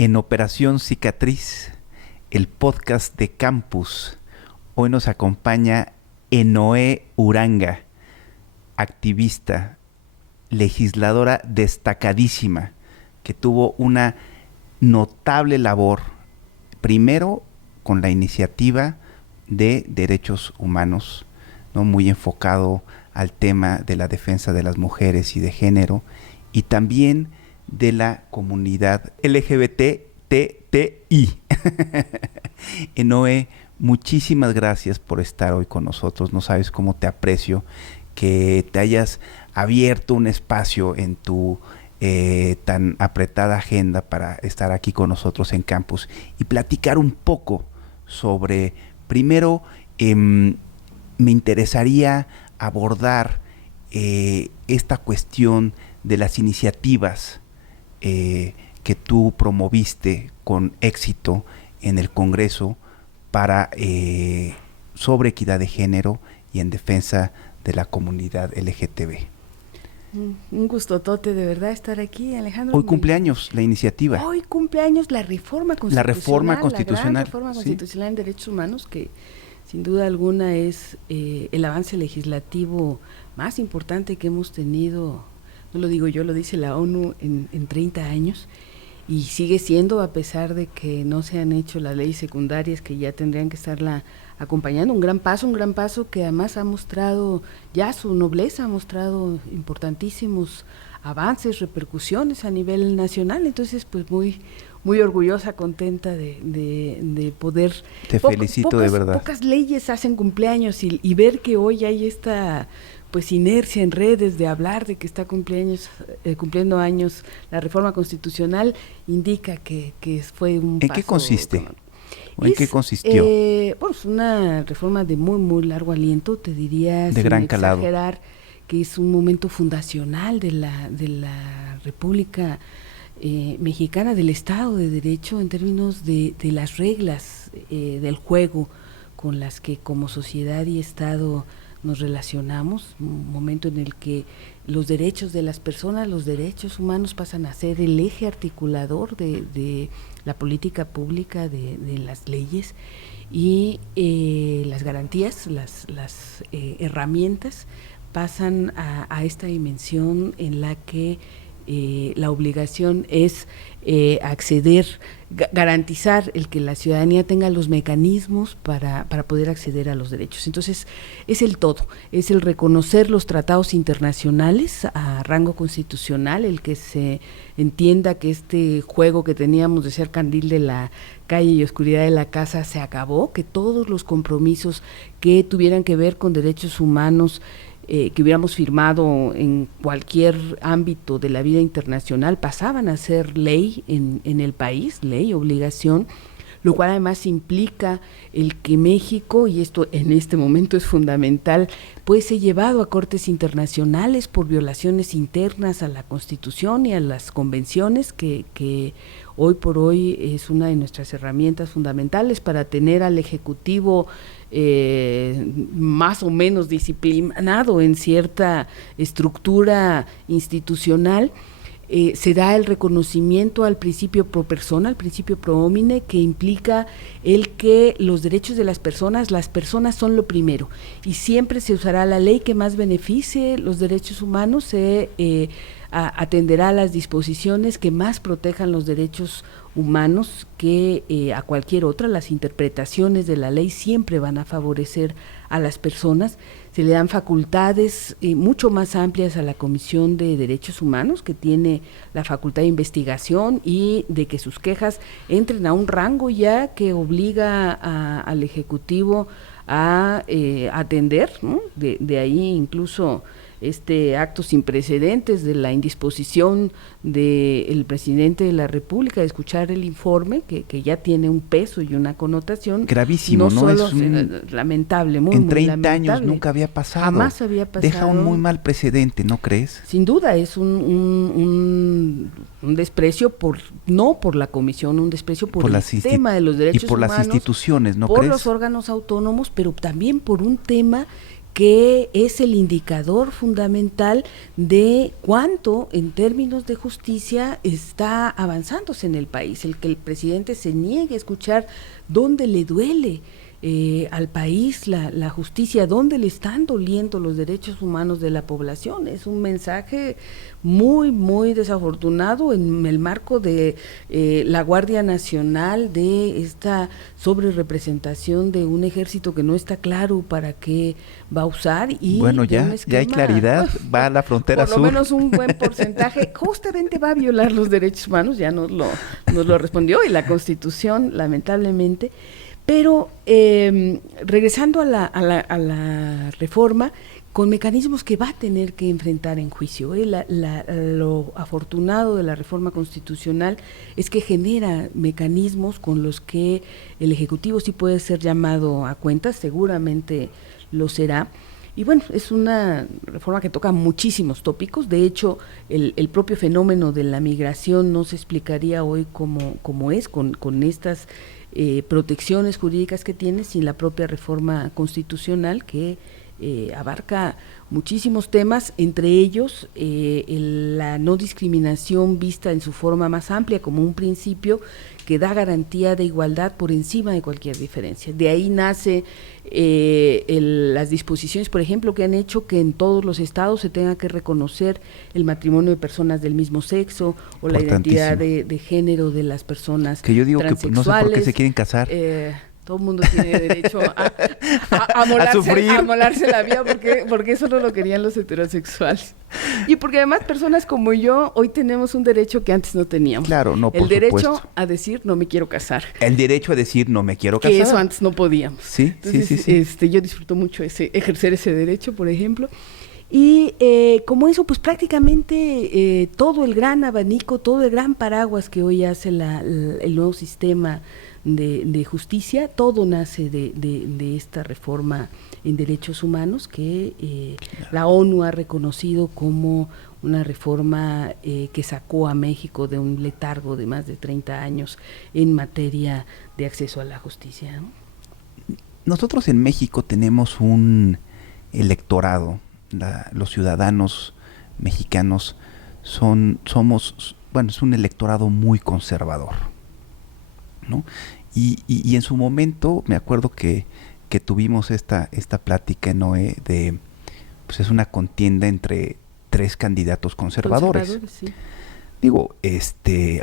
En Operación Cicatriz, el podcast de Campus. Hoy nos acompaña Enoé Uranga, activista, legisladora destacadísima, que tuvo una notable labor, primero con la iniciativa de derechos humanos, ¿no? Muy enfocado al tema de la defensa de las mujeres y de género, y también de la comunidad LGBTTI. Enoé, muchísimas gracias por estar hoy con nosotros. No sabes cómo te aprecio que te hayas abierto un espacio en tu tan apretada agenda para estar aquí con nosotros en Campus y platicar un poco sobre, primero, me interesaría abordar esta cuestión de las iniciativas que tú promoviste con éxito en el Congreso para sobre equidad de género y en defensa de la comunidad LGTB. Un gustotote de verdad estar aquí, Alejandro. Hoy cumpleaños la iniciativa. Hoy cumpleaños la reforma constitucional. La reforma constitucional. La gran reforma constitucional en derechos humanos, que sin duda alguna es el avance legislativo más importante que hemos tenido. No lo digo yo, lo dice la ONU en 30 años, y sigue siendo, a pesar de que no se han hecho las leyes secundarias que ya tendrían que estarla acompañando. Un gran paso que además ha mostrado ya su nobleza, ha mostrado importantísimos avances, repercusiones a nivel nacional. Entonces, pues muy orgullosa, contenta de poder. Te felicito de verdad. Pocas leyes hacen cumpleaños y ver que hoy hay esta pues inercia en redes de hablar de que está cumpliendo años la reforma constitucional, indica que fue un paso. ¿En qué consiste? ¿En qué consistió? Bueno, es una reforma de muy largo aliento, te diría, de gran calado, exagerar, que es un momento fundacional de la República Mexicana, del Estado de Derecho, en términos de las reglas del juego con las que como sociedad y Estado nos relacionamos, un momento en el que los derechos de las personas, los derechos humanos pasan a ser el eje articulador de la política pública, de las leyes, y las garantías, las herramientas pasan a esta dimensión en la que la obligación es acceder, garantizar el que la ciudadanía tenga los mecanismos para poder acceder a los derechos. Entonces, es el todo, es el reconocer los tratados internacionales a rango constitucional, el que se entienda que este juego que teníamos de ser candil de la calle y oscuridad de la casa se acabó, que todos los compromisos que tuvieran que ver con derechos humanos que hubiéramos firmado en cualquier ámbito de la vida internacional pasaban a ser ley en el país, ley, obligación, lo cual además implica el que México, y esto en este momento es fundamental, puede ser llevado a cortes internacionales por violaciones internas a la Constitución y a las convenciones que hoy por hoy es una de nuestras herramientas fundamentales para tener al Ejecutivo más o menos disciplinado en cierta estructura institucional. Se da el reconocimiento al principio pro persona, al principio pro homine, que implica el que los derechos de las personas son lo primero, y siempre se usará la ley que más beneficie los derechos humanos, se atenderá a las disposiciones que más protejan los derechos humanos que a cualquier otra. Las interpretaciones de la ley siempre van a favorecer a las personas. Se le dan facultades mucho más amplias a la Comisión de Derechos Humanos, que tiene la facultad de investigación y de que sus quejas entren a un rango ya que obliga al Ejecutivo a atender, ¿no? De ahí incluso acto sin precedentes de la indisposición del presidente de la República de escuchar el informe, que ya tiene un peso y una connotación gravísimo, ¿no? Solo lamentable, en 30 lamentable. Años nunca había pasado. Jamás había pasado. Deja un muy mal precedente, ¿no crees? Sin duda, es un desprecio no por la comisión, un desprecio por el tema de los derechos humanos. Y por las instituciones, ¿no crees? Por crees? los órganos autónomos, pero también por un tema que es el indicador fundamental de cuánto en términos de justicia está avanzándose en el país. El que el presidente se niegue a escuchar dónde le duele al país la justicia, dónde le están doliendo los derechos humanos de la población. Es un mensaje muy, muy desafortunado en el marco de la Guardia Nacional, de esta sobrerepresentación de un ejército que no está claro para qué va a usar. Y bueno, ya hay claridad, va a la frontera sur. Por lo menos un buen porcentaje justamente va a violar los derechos humanos, ya nos lo respondió, y la Constitución, lamentablemente. Pero regresando a la reforma, con mecanismos que va a tener que enfrentar en juicio. Lo afortunado de la reforma constitucional es que genera mecanismos con los que el Ejecutivo sí puede ser llamado a cuentas, seguramente lo será. Y bueno, es una reforma que toca muchísimos tópicos. De hecho, el propio fenómeno de la migración no se explicaría hoy como es, con estas protecciones jurídicas que tiene, sin la propia reforma constitucional que abarca muchísimos temas, entre ellos la no discriminación vista en su forma más amplia como un principio que da garantía de igualdad por encima de cualquier diferencia. De ahí nace las disposiciones, por ejemplo, que han hecho que en todos los estados se tenga que reconocer el matrimonio de personas del mismo sexo o la identidad de género de las personas que yo digo que no sé por qué se quieren casar. Todo el mundo tiene derecho a molarse la vida, porque eso no lo querían los heterosexuales. Y porque además personas como yo hoy tenemos un derecho que antes no teníamos. Claro, no, por el derecho supuesto. A decir no me quiero casar. El derecho a decir no me quiero casar. Que eso antes no podíamos. Sí, entonces, sí. Yo disfruto mucho ejercer ese derecho, por ejemplo. Y como eso, pues prácticamente todo el gran abanico, todo el gran paraguas que hoy hace el nuevo sistema de justicia, todo nace de esta reforma en derechos humanos que la ONU ha reconocido como una reforma que sacó a México de un letargo de más de 30 años en materia de acceso a la justicia, ¿no? Nosotros en México tenemos un electorado, los ciudadanos mexicanos somos, es un electorado muy conservador, ¿no? Y en su momento me acuerdo que tuvimos esta plática, Noé, pues es una contienda entre 3 candidatos conservadores. Sí. Digo,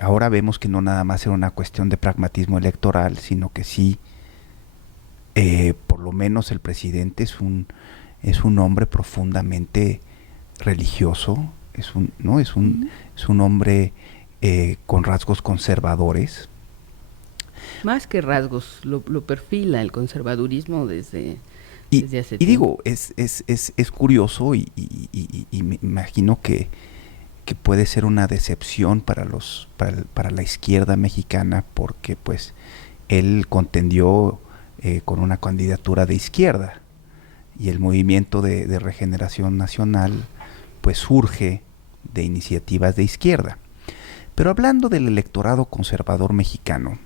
ahora vemos que no nada más era una cuestión de pragmatismo electoral, sino que sí, por lo menos el presidente es un hombre profundamente religioso, es un hombre con rasgos conservadores. Más que rasgos, lo perfila el conservadurismo desde hace tiempo. Y digo, es curioso y me imagino que puede ser una decepción para la izquierda mexicana, porque pues él contendió con una candidatura de izquierda y el movimiento de regeneración nacional pues surge de iniciativas de izquierda. Pero hablando del electorado conservador mexicano,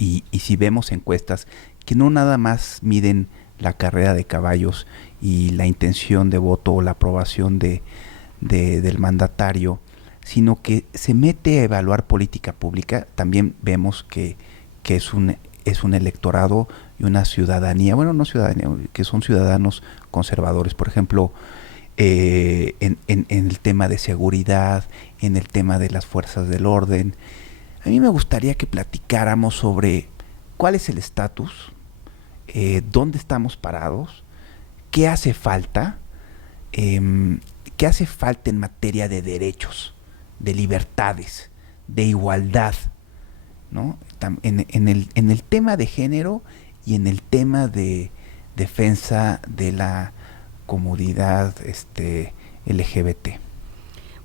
y si vemos encuestas que no nada más miden la carrera de caballos y la intención de voto o la aprobación del mandatario, sino que se mete a evaluar política pública, también vemos que es un electorado y una ciudadanía, no ciudadanía, que son ciudadanos conservadores. Por ejemplo, en el tema de seguridad, en el tema de las fuerzas del orden. A mí me gustaría que platicáramos sobre cuál es el estatus, dónde estamos parados, qué hace falta en materia de derechos, de libertades, de igualdad, ¿no? En el tema de género y en el tema de defensa de la comunidad LGBT.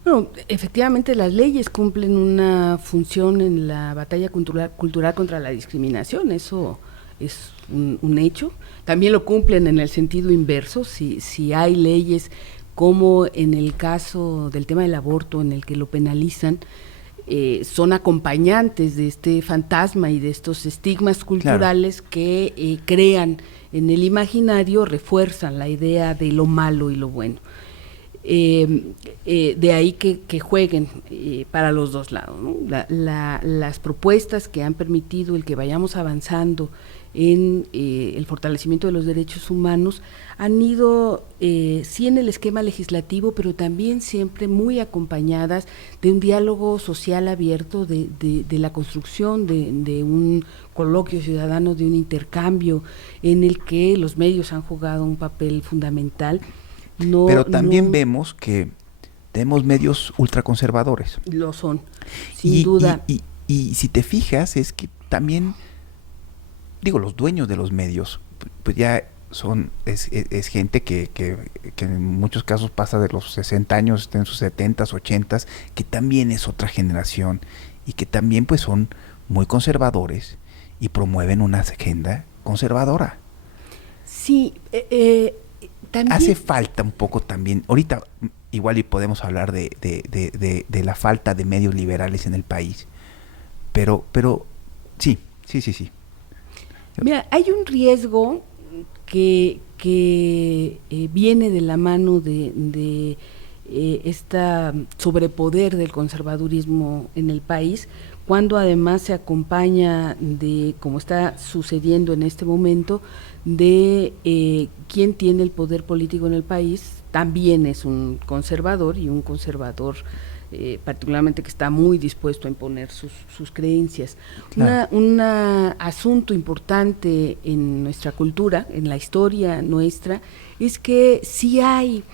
Bueno, efectivamente las leyes cumplen una función en la batalla cultural contra la discriminación, eso es un hecho. También lo cumplen en el sentido inverso, si hay leyes como en el caso del tema del aborto, en el que lo penalizan, son acompañantes de este fantasma y de estos estigmas culturales, claro, que crean en el imaginario refuerzan la idea de lo malo y lo bueno. De ahí que jueguen para los dos lados, ¿no? Las propuestas que han permitido el que vayamos avanzando en el fortalecimiento de los derechos humanos han ido sí en el esquema legislativo, pero también siempre muy acompañadas de un diálogo social abierto, de la construcción de un coloquio ciudadano, de un intercambio en el que los medios han jugado un papel fundamental. Pero también vemos que tenemos medios ultraconservadores. Lo son, sin duda. Y si te fijas, es que también, digo, los dueños de los medios, pues ya es gente que en muchos casos pasa de los 60 años, está en sus 70s, 80s, que también es otra generación y que también pues son muy conservadores y promueven una agenda conservadora. Sí, también hace falta un poco también, ahorita igual y podemos hablar de la falta de medios liberales en el país, pero sí. Mira, hay un riesgo que viene de la mano de esta sobrepoder del conservadurismo en el país, cuando además se acompaña de, como está sucediendo en este momento, de quien tiene el poder político en el país, también es un conservador, y un conservador particularmente que está muy dispuesto a imponer sus creencias. Claro. Un asunto importante en nuestra cultura, en la historia nuestra, es que sí hay,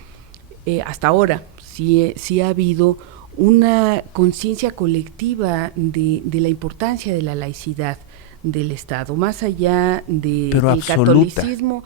hasta ahora, sí ha habido una conciencia colectiva de la importancia de la laicidad del Estado, más allá del catolicismo,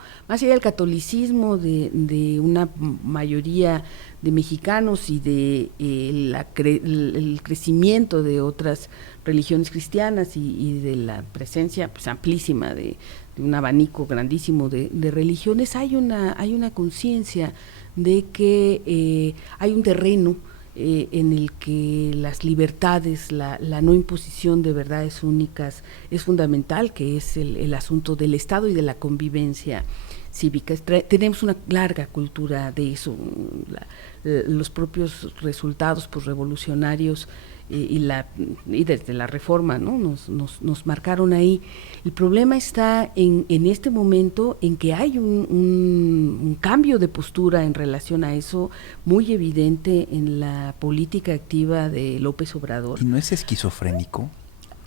de una mayoría de mexicanos y de el crecimiento de otras religiones cristianas y de la presencia pues amplísima de un abanico grandísimo de religiones, hay una conciencia de que hay un terreno en el que las libertades, la no imposición de verdades únicas es fundamental, que es el asunto del Estado y de la convivencia cívica. Tenemos una larga cultura de eso, los propios resultados revolucionarios y desde la Reforma, ¿no? nos marcaron ahí. El problema está en este momento en que hay un cambio de postura en relación a eso muy evidente en la política activa de López Obrador. ¿Y no es esquizofrénico?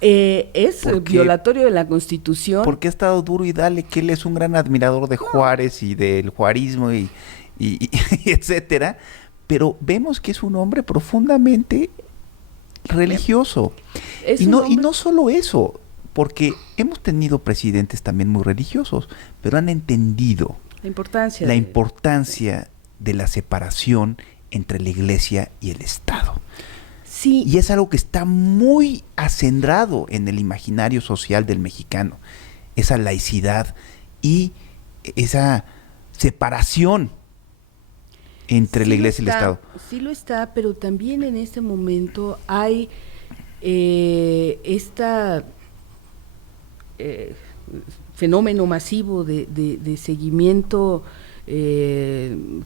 Es violatorio de la Constitución. Porque ha estado duro y dale que él es un gran admirador de Juárez y del juarismo y etcétera, pero vemos que es un hombre profundamente religioso. Y no solo eso, porque hemos tenido presidentes también muy religiosos, pero han entendido la importancia de la separación entre la Iglesia y el Estado. Sí. Y es algo que está muy acendrado en el imaginario social del mexicano, esa laicidad y esa separación entre la Iglesia y el Estado. Sí lo está, pero también en este momento hay fenómeno masivo de seguimiento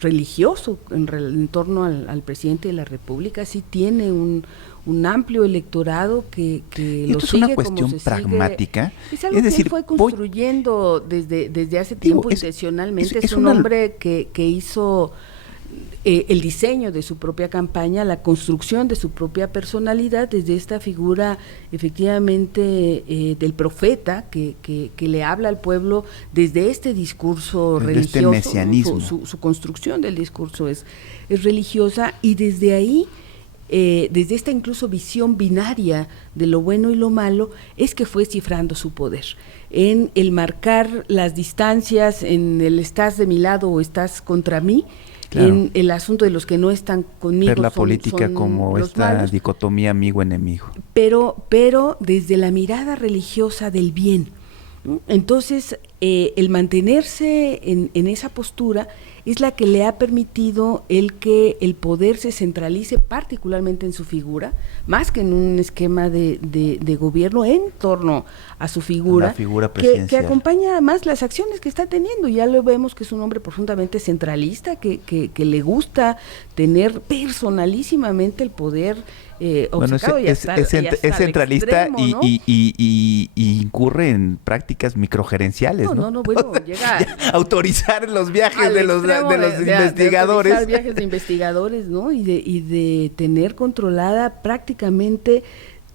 religioso en torno al presidente de la República. Sí tiene un amplio electorado que lo sigue. Esto es una cuestión pragmática. Es algo que él fue construyendo desde hace tiempo intencionalmente. Es un hombre que hizo el diseño de su propia campaña, la construcción de su propia personalidad desde esta figura efectivamente del profeta que le habla al pueblo desde este discurso religioso. Este mesianismo. Su construcción del discurso es religiosa, y desde ahí, desde esta incluso visión binaria de lo bueno y lo malo, es que fue cifrando su poder en el marcar las distancias, en el estás de mi lado o estás contra mí. Claro. En el asunto de los que no están conmigo. Ver la política como esta malos, dicotomía amigo-enemigo. Pero desde la mirada religiosa del bien, ¿no? Entonces, el mantenerse en esa postura es la que le ha permitido el que el poder se centralice particularmente en su figura, más que en un esquema de gobierno en torno a su figura, la figura presidencial, que acompaña más las acciones que está teniendo. Ya lo vemos que es un hombre profundamente centralista, que le gusta tener personalísimamente el poder obcecado, bueno, es centralista extremo, ¿no? y incurre en prácticas microgerenciales, ¿no? Bueno, llega autorizar los viajes de los investigadores. De viajes de investigadores, ¿no? Y de tener controlada prácticamente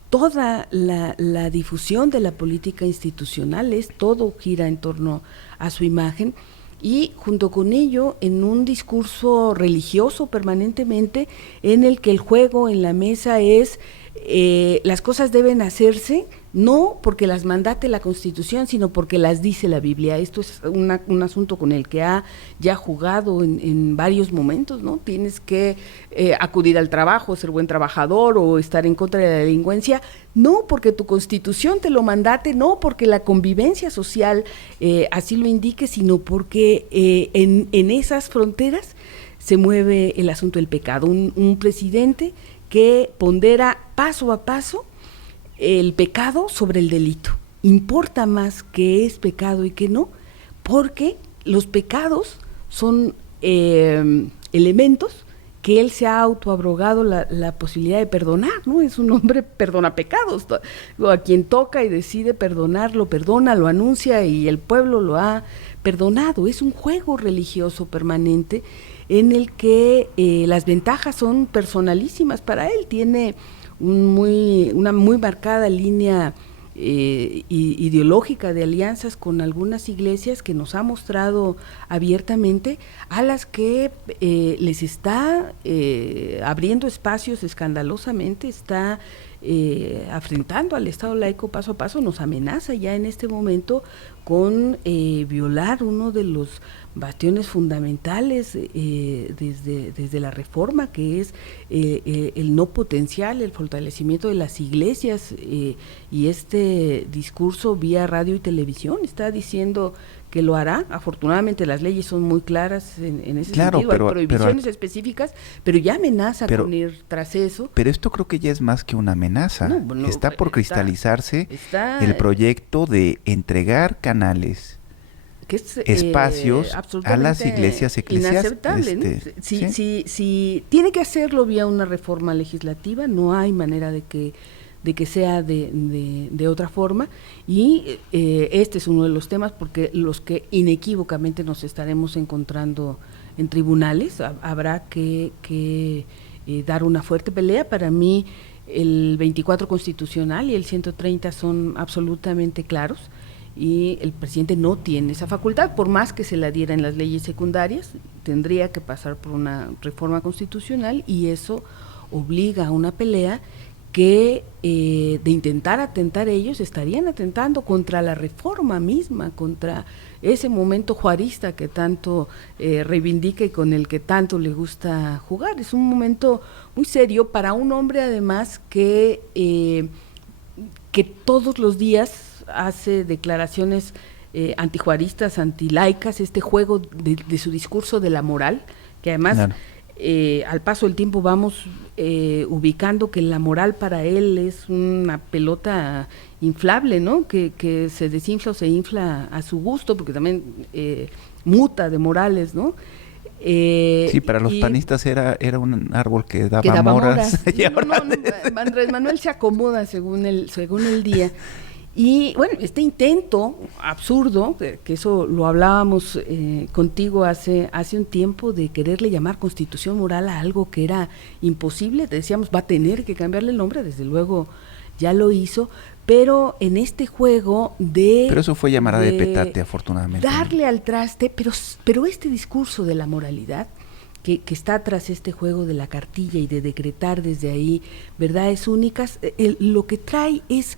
toda la difusión de la política institucional, todo gira en torno a su imagen. Y junto con ello, en un discurso religioso permanentemente, en el que el juego en la mesa es las cosas deben hacerse no porque las mandate la Constitución, sino porque las dice la Biblia. Esto es un asunto con el que ha ya jugado en varios momentos, ¿no? Tienes que acudir al trabajo, ser buen trabajador o estar en contra de la delincuencia, no porque tu Constitución te lo mandate, no porque la convivencia social así lo indique, sino porque en esas fronteras se mueve el asunto del pecado. Un presidente que pondera paso a paso el pecado sobre el delito. Importa más qué es pecado y qué no, porque los pecados son elementos que él se ha autoabrogado la posibilidad de perdonar, ¿no? Es un hombre perdona pecados, a quien toca y decide perdonar, lo perdona, lo anuncia y el pueblo lo ha perdonado. Es un juego religioso permanente en el que las ventajas son personalísimas para él. Tiene una muy marcada línea ideológica de alianzas con algunas iglesias que nos ha mostrado abiertamente, a las que les está abriendo espacios escandalosamente, está afrentando al Estado laico paso a paso, nos amenaza ya en este momento con violar uno de los bastiones fundamentales desde la Reforma, que es el no potencial, el fortalecimiento de las iglesias, y este discurso vía radio y televisión está diciendo que lo hará. Afortunadamente las leyes son muy claras en ese sentido, hay prohibiciones específicas, pero ya amenaza con ir tras eso. Pero esto creo que ya es más que una amenaza. Está por cristalizarse el proyecto de entregar canales, que es, espacios a las iglesias eclesiásticas. Inaceptable, ¿no? Si tiene que hacerlo vía una reforma legislativa, no hay manera de que sea de otra forma, y este es uno de los temas porque los que inequívocamente nos estaremos encontrando en tribunales. Habrá que dar una fuerte pelea. Para mí el 24 constitucional y el 130 son absolutamente claros, y el presidente no tiene esa facultad, por más que se la diera en las leyes secundarias, tendría que pasar por una reforma constitucional, y eso obliga a una pelea que de intentar atentar ellos, estarían atentando contra la reforma misma, contra ese momento juarista que tanto reivindica y con el que tanto le gusta jugar. Es un momento muy serio para un hombre además que todos los días hace declaraciones antijuaristas, antilaicas, este juego de su discurso de la moral, que además claro, al paso del tiempo vamos ubicando que la moral para él es una pelota inflable, ¿no? Que se desinfla o se infla a su gusto, porque también muta de morales, ¿no? Sí, para los panistas era un árbol que daba moras. Andrés Manuel se acomoda según el día. Y bueno, este intento absurdo, que eso lo hablábamos contigo hace un tiempo, de quererle llamar constitución moral a algo que era imposible, te decíamos, va a tener que cambiarle el nombre, desde luego ya lo hizo, pero en este juego Pero eso fue llamada de petate, afortunadamente. Darle al traste, pero este discurso de la moralidad, que está tras este juego de la cartilla y de decretar desde ahí verdades únicas, lo que trae es...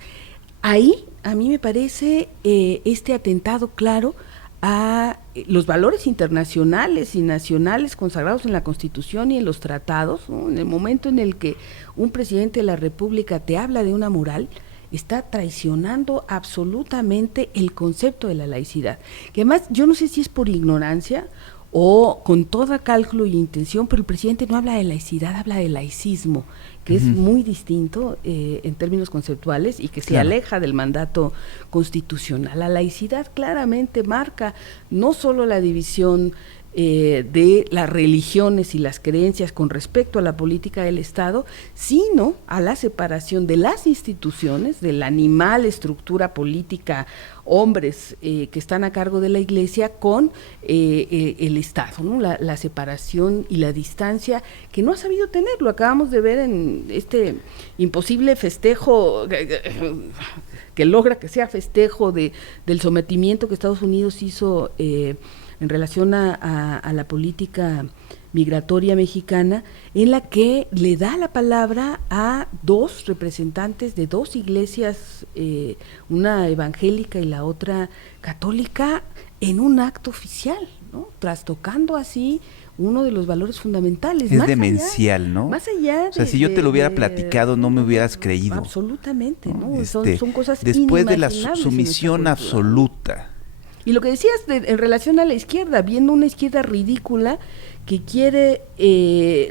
Ahí, a mí me parece este atentado claro a los valores internacionales y nacionales consagrados en la Constitución y en los tratados, ¿no? En el momento en el que un presidente de la República te habla de una moral, está traicionando absolutamente el concepto de la laicidad. Que además, yo no sé si es por ignorancia o con toda cálculo y intención, pero el presidente no habla de laicidad, habla de laicismo, que es muy distinto en términos conceptuales y que se aleja del mandato constitucional. La laicidad claramente marca no solo la división de las religiones y las creencias con respecto a la política del Estado, sino a la separación de las instituciones, de la animal estructura política, hombres que están a cargo de la Iglesia, con el Estado, ¿no? La separación y la distancia que no ha sabido tener. Lo acabamos de ver en este imposible festejo que logra que sea festejo del sometimiento que Estados Unidos hizo en relación a la política migratoria mexicana, en la que le da la palabra a dos representantes de dos iglesias, una evangélica y la otra católica, en un acto oficial, ¿no? Trastocando así uno de los valores fundamentales. Es demencial, ¿no? Más allá o sea, si yo te lo hubiera platicado, no me hubieras creído. Absolutamente, ¿no? Son cosas después de la inimaginables sumisión absoluta. Y lo que decías en relación a la izquierda, viendo una izquierda ridícula que quiere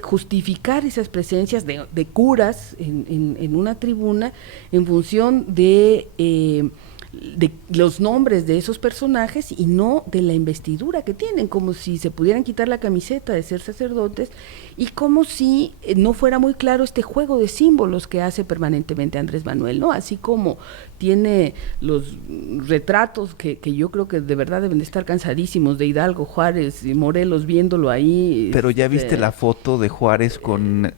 justificar esas presencias de curas en una tribuna en función de los nombres de esos personajes y no de la investidura que tienen, como si se pudieran quitar la camiseta de ser sacerdotes y como si no fuera muy claro este juego de símbolos que hace permanentemente Andrés Manuel, ¿no? Así como tiene los retratos que yo creo que de verdad deben de estar cansadísimos de Hidalgo, Juárez y Morelos viéndolo ahí. Pero ya viste la foto de Juárez con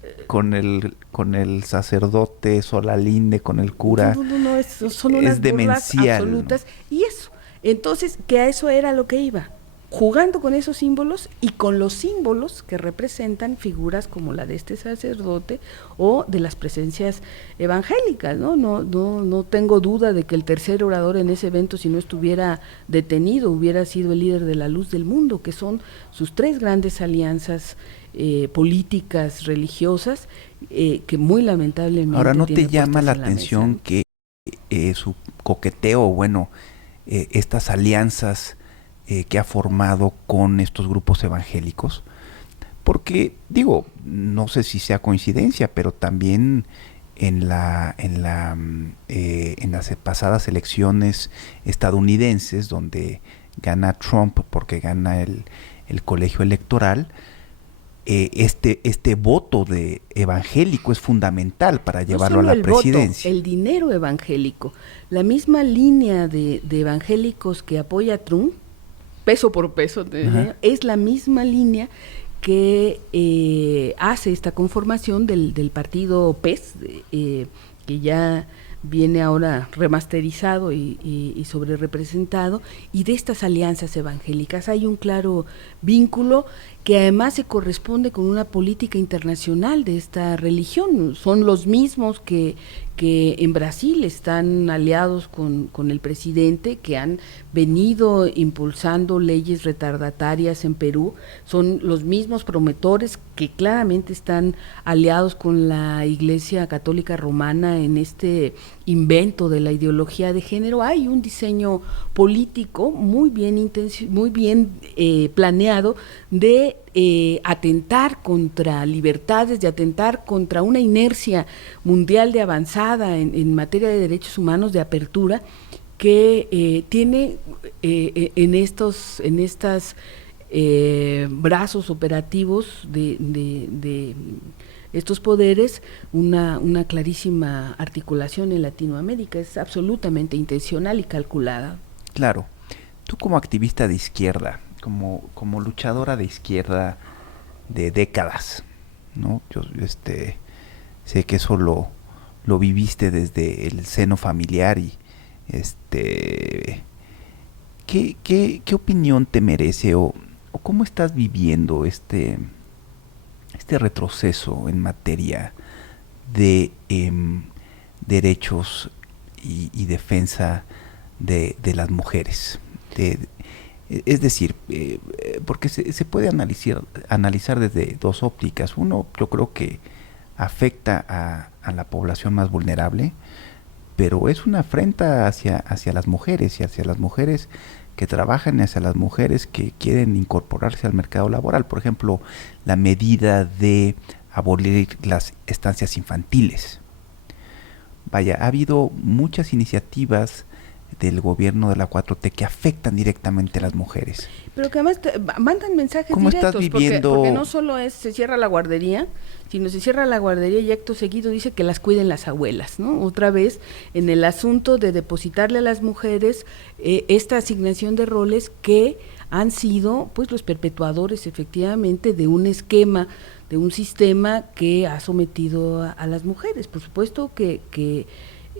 el sacerdote Solalinde, con el cura. No, son unas demencial, absolutas, ¿no? Y eso, entonces, que a eso era lo que iba, jugando con esos símbolos y con los símbolos que representan figuras como la de este sacerdote o de las presencias evangélicas, ¿no? No tengo duda de que el tercer orador en ese evento, si no estuviera detenido, hubiera sido el líder de la Luz del Mundo, que son sus tres grandes alianzas políticas, religiosas, que muy lamentablemente... Ahora, ¿no te llama la atención que su coqueteo, bueno, estas alianzas que ha formado con estos grupos evangélicos? Porque, digo, no sé si sea coincidencia, pero también en las pasadas elecciones estadounidenses, donde gana Trump porque gana el colegio electoral, este voto de evangélico es fundamental para llevarlo a la presidencia. Voto, el dinero evangélico, la misma línea de evangélicos que apoya a Trump, peso por peso, es la misma línea que hace esta conformación del partido PES, que ya viene ahora remasterizado y sobre representado, y de estas alianzas evangélicas. Hay un claro vínculo que además se corresponde con una política internacional de esta religión. Son los mismos que en Brasil están aliados con el presidente, que han venido impulsando leyes retardatarias en Perú, son los mismos promotores que claramente están aliados con la Iglesia Católica Romana en este invento de la ideología de género. Hay un diseño político muy bien planeado de atentar contra libertades, de atentar contra una inercia mundial de avanzada en materia de derechos humanos, de apertura, que tiene en estos brazos operativos de estos poderes una clarísima articulación en Latinoamérica. Es absolutamente intencional y calculada. Claro. Tú, como activista de izquierda, como luchadora de izquierda de décadas, ¿no? Yo sé que eso lo viviste desde el seno familiar y ¿qué opinión te merece o cómo estás viviendo este retroceso en materia de derechos y defensa de las mujeres? Es decir, porque se puede analizar desde dos ópticas. Uno, yo creo que afecta a la población más vulnerable, pero es una afrenta hacia las mujeres y hacia las mujeres que trabajan hacia las mujeres que quieren incorporarse al mercado laboral. Por ejemplo, la medida de abolir las estancias infantiles. Vaya, ha habido muchas iniciativas del gobierno de la 4T que afectan directamente a las mujeres. Pero que además mandan mensajes ¿Cómo directos, estás viviendo? Porque no solo se cierra la guardería, sino se cierra la guardería y acto seguido dice que las cuiden las abuelas, ¿no? Otra vez en el asunto de depositarle a las mujeres esta asignación de roles que han sido pues los perpetuadores efectivamente de un esquema, de un sistema que ha sometido a las mujeres. Por supuesto que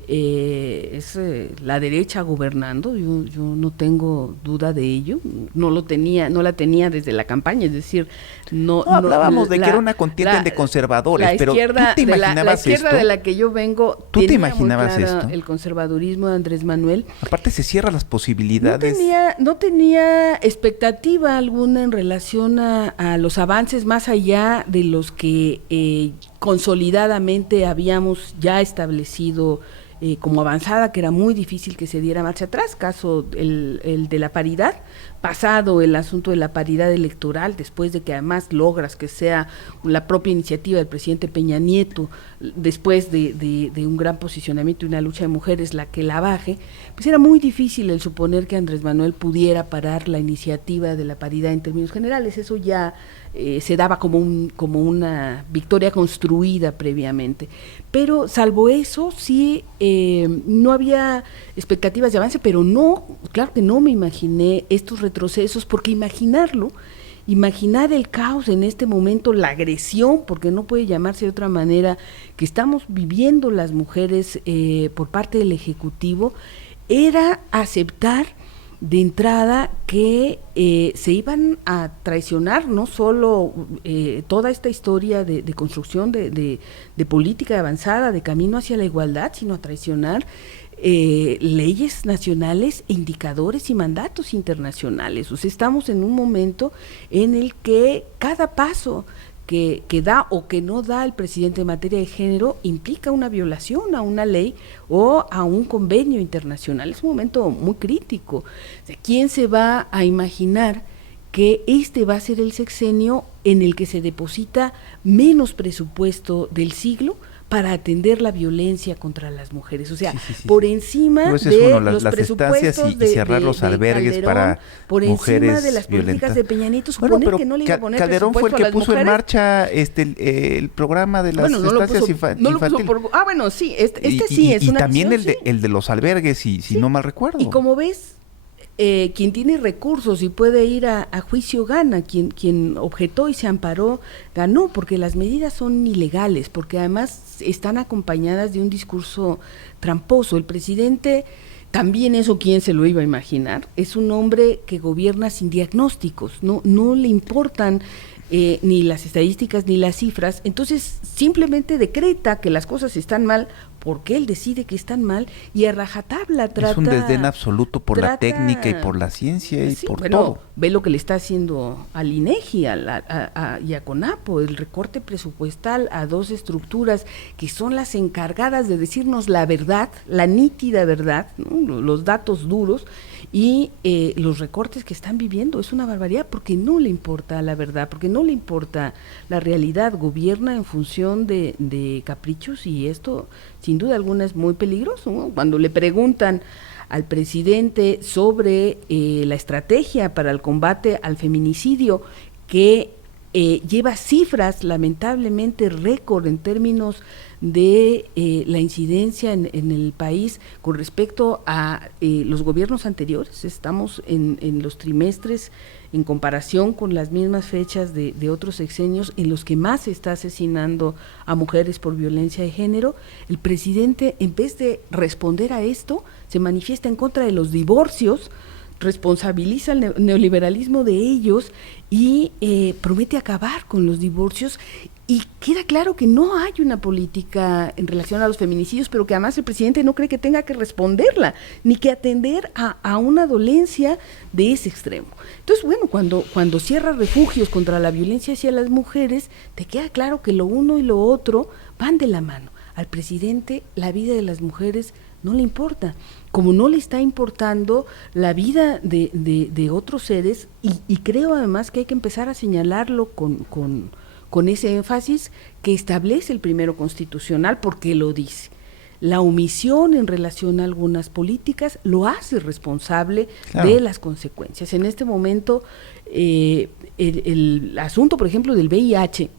es la derecha gobernando, yo no tengo duda de ello, no la tenía desde la campaña, es decir, no hablábamos de que era una contienda de conservadores, pero ¿tú te imaginabas la izquierda esto? de la que yo vengo, ¿Tú te imaginabas muy clara esto? El conservadurismo de Andrés Manuel. Aparte se cierran las posibilidades. No tenía expectativa alguna en relación a los avances más allá de los que consolidadamente habíamos ya establecido como avanzada, que era muy difícil que se diera marcha atrás, caso el de la paridad, pasado el asunto de la paridad electoral, después de que además logras que sea la propia iniciativa del presidente Peña Nieto, después de un gran posicionamiento y una lucha de mujeres la que la baje, pues era muy difícil el suponer que Andrés Manuel pudiera parar la iniciativa de la paridad en términos generales. Eso ya se daba como una victoria construida previamente, pero salvo eso sí no había expectativas de avance, pero claro que no me imaginé estos retrocesos, porque imaginar el caos en este momento, la agresión, porque no puede llamarse de otra manera, que estamos viviendo las mujeres por parte del Ejecutivo, era aceptar de entrada que se iban a traicionar no solo toda esta historia de construcción de política avanzada, de camino hacia la igualdad, sino a traicionar leyes nacionales, indicadores y mandatos internacionales. O sea, estamos en un momento en el que cada paso que da o que no da el presidente en materia de género implica una violación a una ley o a un convenio internacional. Es un momento muy crítico. O sea, ¿quién se va a imaginar que este va a ser el sexenio en el que se deposita menos presupuesto del siglo para atender la violencia contra las mujeres? O sea, sí. Por encima de los presupuestos y cerrar los albergues Calderón, para por mujeres encima de las políticas de Peña Nieto, suponer que no le iba a poner Calderón fue el que puso en marcha el programa de las estancias infantiles. Bueno, sí, sí es y una también visión, el de los albergues, si no mal recuerdo. Y como ves, quien tiene recursos y puede ir a juicio gana, quien objetó y se amparó ganó, porque las medidas son ilegales, porque además están acompañadas de un discurso tramposo. El presidente, también eso quién se lo iba a imaginar, es un hombre que gobierna sin diagnósticos, no le importan ni las estadísticas ni las cifras, entonces simplemente decreta que las cosas están mal porque él decide que están mal y a rajatabla trata... Es un desdén absoluto por la técnica y por la ciencia y por todo. Ve lo que le está haciendo al INEGI y a CONAPO, el recorte presupuestal a dos estructuras que son las encargadas de decirnos la verdad, la nítida verdad, ¿no? Los datos duros, y los recortes que están viviendo. Es una barbaridad porque no le importa la verdad, porque no le importa la realidad, gobierna en función de caprichos, y esto sin duda alguna es muy peligroso, ¿no? Cuando le preguntan al presidente sobre la estrategia para el combate al feminicidio, que lleva cifras lamentablemente récord en términos de la incidencia en el país con respecto a los gobiernos anteriores. Estamos en los trimestres, en comparación con las mismas fechas de otros sexenios, en los que más se está asesinando a mujeres por violencia de género. El presidente, en vez de responder a esto, se manifiesta en contra de los divorcios, responsabiliza al neoliberalismo de ellos y promete acabar con los divorcios, y queda claro que no hay una política en relación a los feminicidios, pero que además el presidente no cree que tenga que responderla, ni que atender a una dolencia de ese extremo. Entonces, bueno, cuando cierra refugios contra la violencia hacia las mujeres, te queda claro que lo uno y lo otro van de la mano. Al presidente la vida de las mujeres no le importa, como no le está importando la vida de otros seres, y creo además que hay que empezar a señalarlo con ese énfasis que establece el primero constitucional, porque lo dice. La omisión en relación a algunas políticas lo hace responsable de las consecuencias. En este momento, el asunto, por ejemplo, del VIH,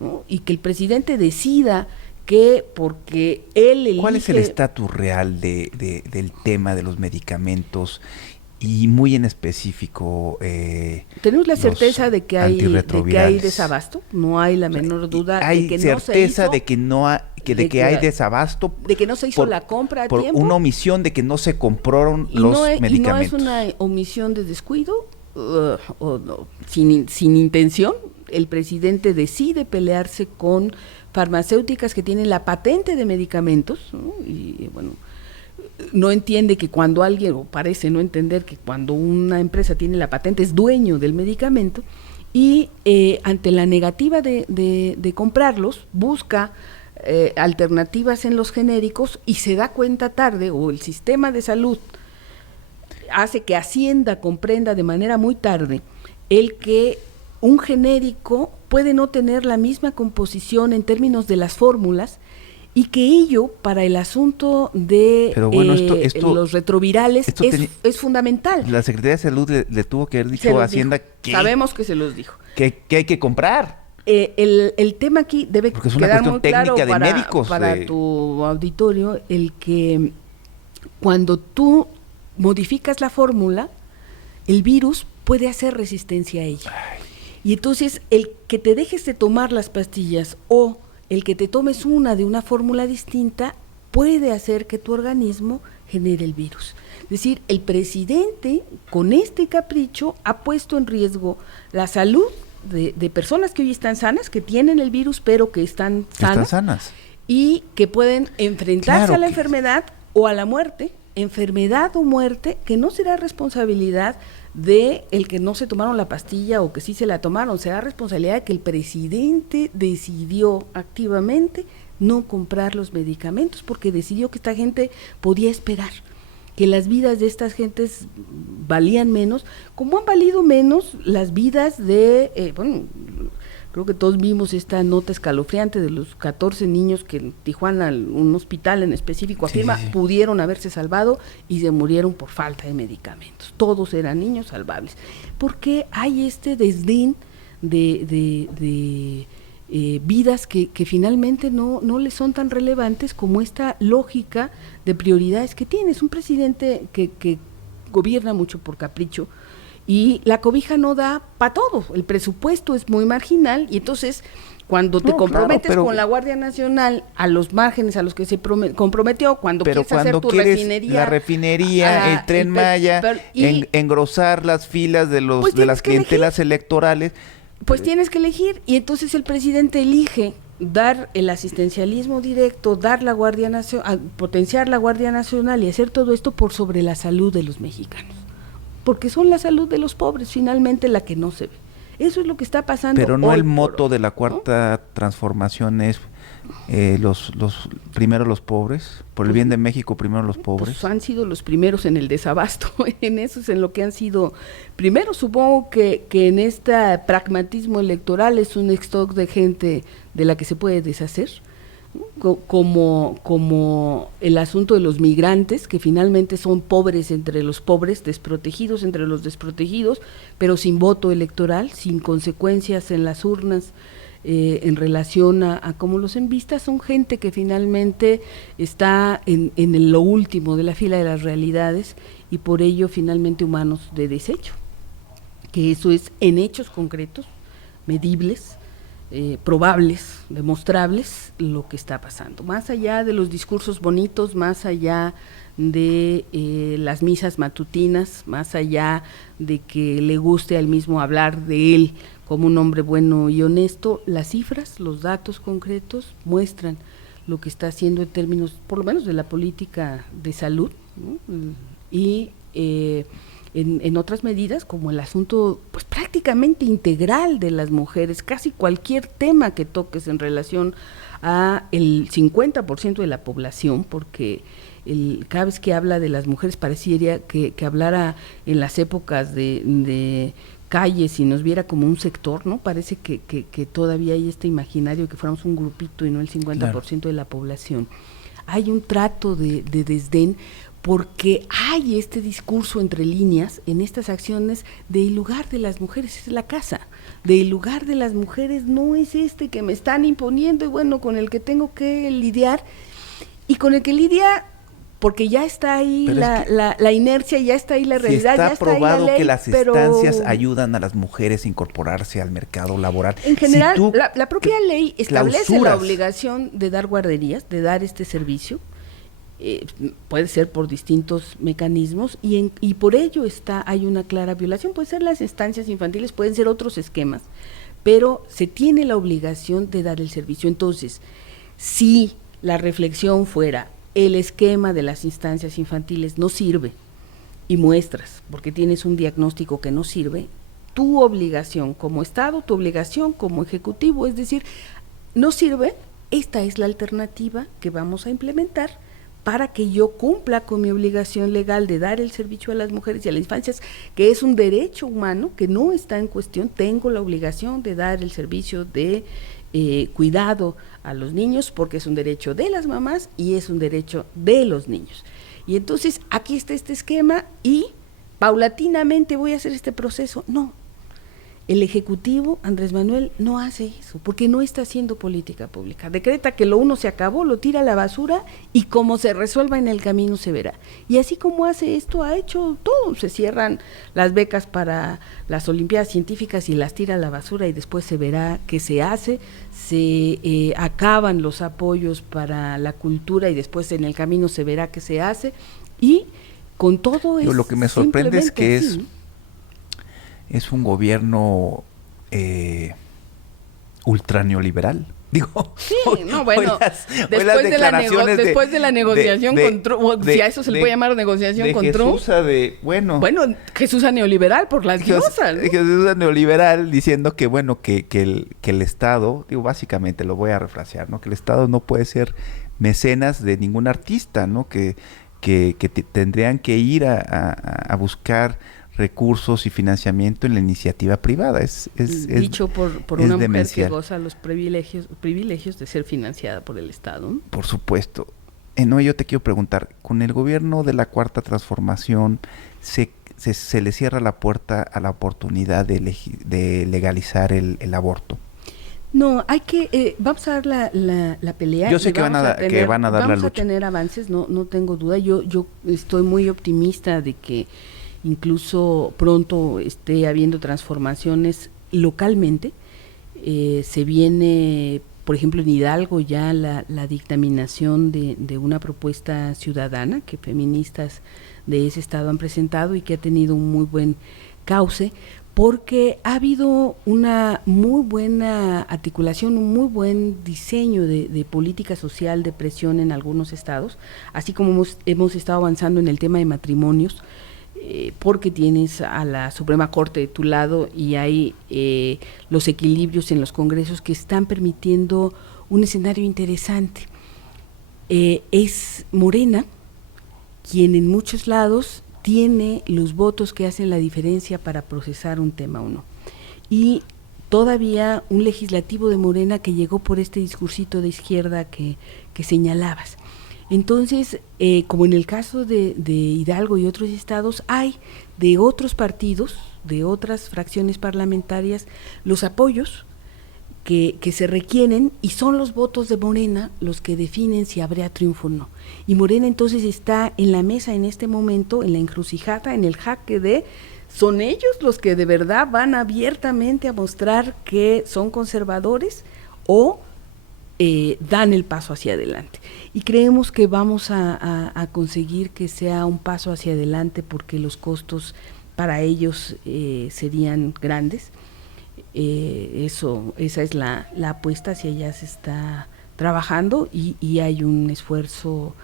¿no? Y que el presidente decida que porque él elige... ¿Cuál es el estatus real del tema de los medicamentos y muy en específico tenemos la certeza de que hay desabasto, no hay la menor duda hay de que certeza no se hizo, de que no hay desabasto, de que no se hizo la compra a por tiempo, una omisión de que no se compraron los medicamentos. Y no es una omisión de descuido sin intención. El presidente decide pelearse con farmacéuticas que tienen la patente de medicamentos, ¿no? Y bueno, no entiende que cuando alguien, o parece no entender que cuando una empresa tiene la patente es dueño del medicamento, y ante la negativa de comprarlos, busca alternativas en los genéricos y se da cuenta tarde, o el sistema de salud hace que Hacienda comprenda de manera muy tarde el que un genérico puede no tener la misma composición en términos de las fórmulas, y que ello para el asunto de los retrovirales es fundamental. La Secretaría de Salud le tuvo que haber dicho a Hacienda que... Sabemos que se los dijo. Que hay que comprar. El tema aquí debe quedar muy claro para tu auditorio, el que cuando tú modificas la fórmula, el virus puede hacer resistencia a ella. Ay. Y entonces el que te dejes de tomar las pastillas o el que te tomes una de una fórmula distinta puede hacer que tu organismo genere el virus. Es decir, el presidente con este capricho ha puesto en riesgo la salud de personas que hoy están sanas, que tienen el virus pero que están sanas. Y que pueden enfrentarse a la enfermedad o a la muerte, enfermedad o muerte, que no será responsabilidad de el que no se tomaron la pastilla o que sí se la tomaron, será responsabilidad de que el presidente decidió activamente no comprar los medicamentos, porque decidió que esta gente podía esperar, que las vidas de estas gentes valían menos, como han valido menos las vidas de, creo que todos vimos esta nota escalofriante de los 14 niños que en Tijuana, un hospital en específico afirma, pudieron haberse salvado y se murieron por falta de medicamentos. Todos eran niños salvables. ¿Por qué hay este desdén de vidas que finalmente no les son tan relevantes como esta lógica de prioridades que tiene? Es un presidente que gobierna mucho por capricho, y la cobija no da para todo, el presupuesto es muy marginal, y entonces cuando te comprometes con la Guardia Nacional a los márgenes a los que se comprometió, cuando quieres hacer tu refinería, la refinería, el Tren Maya, engrosar las filas de las clientelas electorales, pues tienes que elegir, y entonces el presidente elige dar el asistencialismo directo, dar la Guardia Nacional, potenciar la Guardia Nacional y hacer todo esto por sobre la salud de los mexicanos, porque son la salud de los pobres finalmente la que no se ve. Eso es lo que está pasando. Pero no el moto de la cuarta transformación es primero los pobres, por el bien de México primero los pobres. Pues han sido los primeros en el desabasto, en eso es en lo que han sido primero. Supongo que en este pragmatismo electoral es un stock de gente de la que se puede deshacer, como el asunto de los migrantes, que finalmente son pobres entre los pobres, desprotegidos entre los desprotegidos, pero sin voto electoral, sin consecuencias en las urnas en relación a cómo los envistas. Son gente que finalmente está en lo último de la fila de las realidades, y por ello finalmente humanos de desecho, que eso es en hechos concretos, medibles, probables, demostrables, lo que está pasando. Más allá de los discursos bonitos, más allá de las misas matutinas, más allá de que le guste al mismo hablar de él como un hombre bueno y honesto, las cifras, los datos concretos muestran lo que está haciendo en términos, por lo menos, de la política de salud, ¿no? Y en otras medidas, como el asunto pues prácticamente integral de las mujeres. Casi cualquier tema que toques en relación a el 50% de la población, porque cada vez que habla de las mujeres pareciera que hablara en las épocas de calles y nos viera como un sector, ¿no? Parece que todavía hay este imaginario que fuéramos un grupito y no el 50% de la población. Hay un trato de desdén porque hay este discurso entre líneas en estas acciones de el lugar de las mujeres es la casa, de el lugar de las mujeres no es este que me están imponiendo y bueno, con el que tengo que lidiar y con el que lidia porque ya está ahí la inercia, ya está ahí la realidad, está ya está probado ahí la ley, que las estancias ayudan a las mujeres a incorporarse al mercado laboral. En general, la propia ley establece la obligación de dar guarderías, de dar este servicio, puede ser por distintos mecanismos y por ello hay una clara violación, puede ser las estancias infantiles, pueden ser otros esquemas, pero se tiene la obligación de dar el servicio. Entonces, si la reflexión fuera el esquema de las instancias infantiles no sirve y muestras, porque tienes un diagnóstico que no sirve, tu obligación como Estado, tu obligación como Ejecutivo, es decir, no sirve, esta es la alternativa que vamos a implementar para que yo cumpla con mi obligación legal de dar el servicio a las mujeres y a las infancias, que es un derecho humano, que no está en cuestión, tengo la obligación de dar el servicio de cuidado a los niños porque es un derecho de las mamás y es un derecho de los niños. Y entonces aquí está este esquema y paulatinamente voy a hacer este proceso. No, el Ejecutivo, Andrés Manuel, no hace eso porque no está haciendo política pública. Decreta que lo uno se acabó, lo tira a la basura y como se resuelva en el camino se verá. Y así como hace esto, ha hecho todo. Se cierran las becas para las Olimpiadas Científicas y las tira a la basura y después se verá qué se hace. Se acaban los apoyos para la cultura y después en el camino se verá qué se hace. Y con todo eso. Lo que me sorprende es que es un gobierno ultra neoliberal. Digo, sí, no, bueno, después de la negociación con Trump, si a eso se le puede llamar negociación con Trump. Bueno, Jesús a neoliberal por las diosas, ¿no? Jesús a neoliberal diciendo que bueno, que el Estado, digo, básicamente lo voy a refrasear, ¿no? Que el Estado no puede ser mecenas de ningún artista, ¿no? Que tendrían que ir a buscar recursos y financiamiento en la iniciativa privada. Dicho por una mujer que goza los privilegios de ser financiada por el Estado. Por supuesto. No, yo te quiero preguntar, con el gobierno de la Cuarta Transformación se le cierra la puerta a la oportunidad de legalizar el aborto. No, hay que, vamos a dar la pelea. Yo sé que van a dar la lucha. Vamos a tener avances, no tengo duda. Yo estoy muy optimista de que incluso pronto esté habiendo transformaciones localmente. Se viene, por ejemplo, en Hidalgo ya la dictaminación de una propuesta ciudadana que feministas de ese estado han presentado y que ha tenido un muy buen cauce, porque ha habido una muy buena articulación, un muy buen diseño de política social de presión en algunos estados, así como hemos estado avanzando en el tema de matrimonios, porque tienes a la Suprema Corte de tu lado y hay los equilibrios en los congresos que están permitiendo un escenario interesante. Es Morena quien en muchos lados tiene los votos que hacen la diferencia para procesar un tema o no. Y todavía un legislativo de Morena que llegó por este discursito de izquierda que señalabas. Entonces, como en el caso de Hidalgo y otros estados, hay de otros partidos, de otras fracciones parlamentarias, los apoyos que se requieren y son los votos de Morena los que definen si habrá triunfo o no. Y Morena entonces está en la mesa en este momento, en la encrucijada, en el jaque son ellos los que de verdad van abiertamente a mostrar que son conservadores o dan el paso hacia adelante. Y creemos que vamos a conseguir que sea un paso hacia adelante porque los costos para ellos serían grandes. Esa es la apuesta, hacia allá se está trabajando y hay un esfuerzo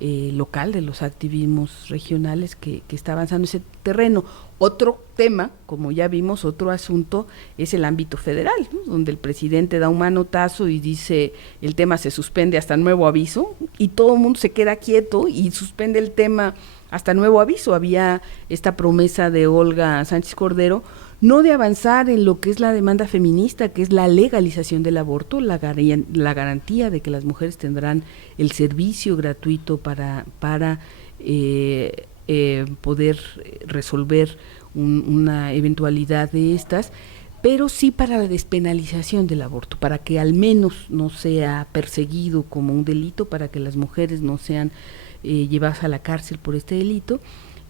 local, de los activismos regionales que está avanzando ese terreno. Otro tema, como ya vimos, otro asunto es el ámbito federal, ¿no? Donde el presidente da un manotazo y dice el tema se suspende hasta nuevo aviso, y todo el mundo se queda quieto y suspende el tema hasta nuevo aviso. Había esta promesa de Olga Sánchez Cordero, no de avanzar en lo que es la demanda feminista, que es la legalización del aborto, la garantía de que las mujeres tendrán el servicio gratuito para poder resolver una eventualidad de estas, pero sí para la despenalización del aborto, para que al menos no sea perseguido como un delito, para que las mujeres no sean llevadas a la cárcel por este delito.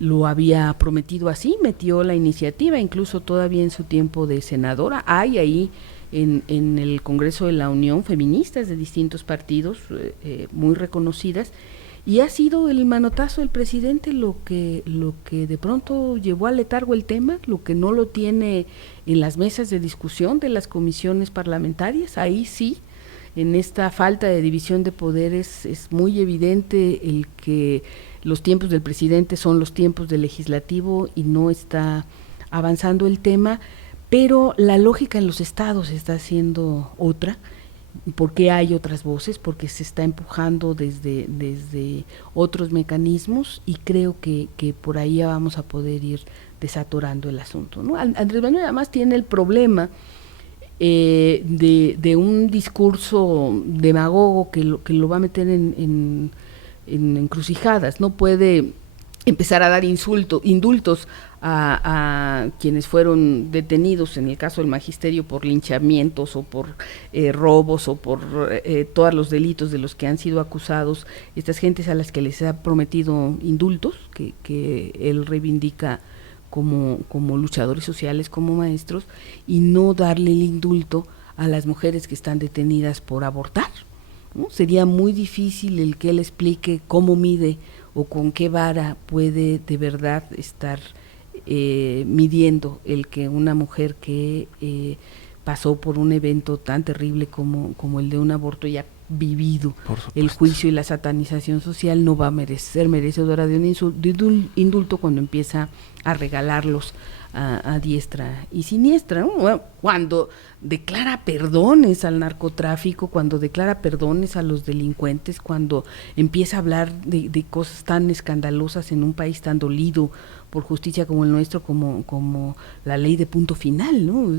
Lo había prometido así, metió la iniciativa, incluso todavía en su tiempo de senadora. Hay ahí en el Congreso de la Unión feministas de distintos partidos muy reconocidas, y ha sido el manotazo del presidente lo que de pronto llevó al letargo el tema, lo que no lo tiene en las mesas de discusión de las comisiones parlamentarias. Ahí sí, en esta falta de división de poderes es muy evidente el que los tiempos del presidente son los tiempos del legislativo y no está avanzando el tema, pero la lógica en los estados está siendo otra, porque hay otras voces, porque se está empujando desde otros mecanismos, y creo que por ahí ya vamos a poder ir desatorando el asunto, ¿no? Andrés Manuel además tiene el problema de un discurso demagogo que lo va a meter en encrucijadas. No puede empezar a dar indultos a quienes fueron detenidos, en el caso del magisterio, por linchamientos o por robos o por todos los delitos de los que han sido acusados estas gentes a las que les ha prometido indultos, que él reivindica como luchadores sociales, como maestros, y no darle el indulto a las mujeres que están detenidas por abortar, ¿no? Sería muy difícil el que él explique cómo mide o con qué vara puede de verdad estar midiendo el que una mujer que pasó por un evento tan terrible como el de un aborto y ha vivido el juicio y la satanización social no va a ser merecedora de un indulto cuando empieza a regalarlos a diestra y siniestra, ¿no? Bueno, cuando declara perdones al narcotráfico, cuando declara perdones a los delincuentes, cuando empieza a hablar de cosas tan escandalosas en un país tan dolido por justicia como el nuestro, como la ley de punto final, ¿no?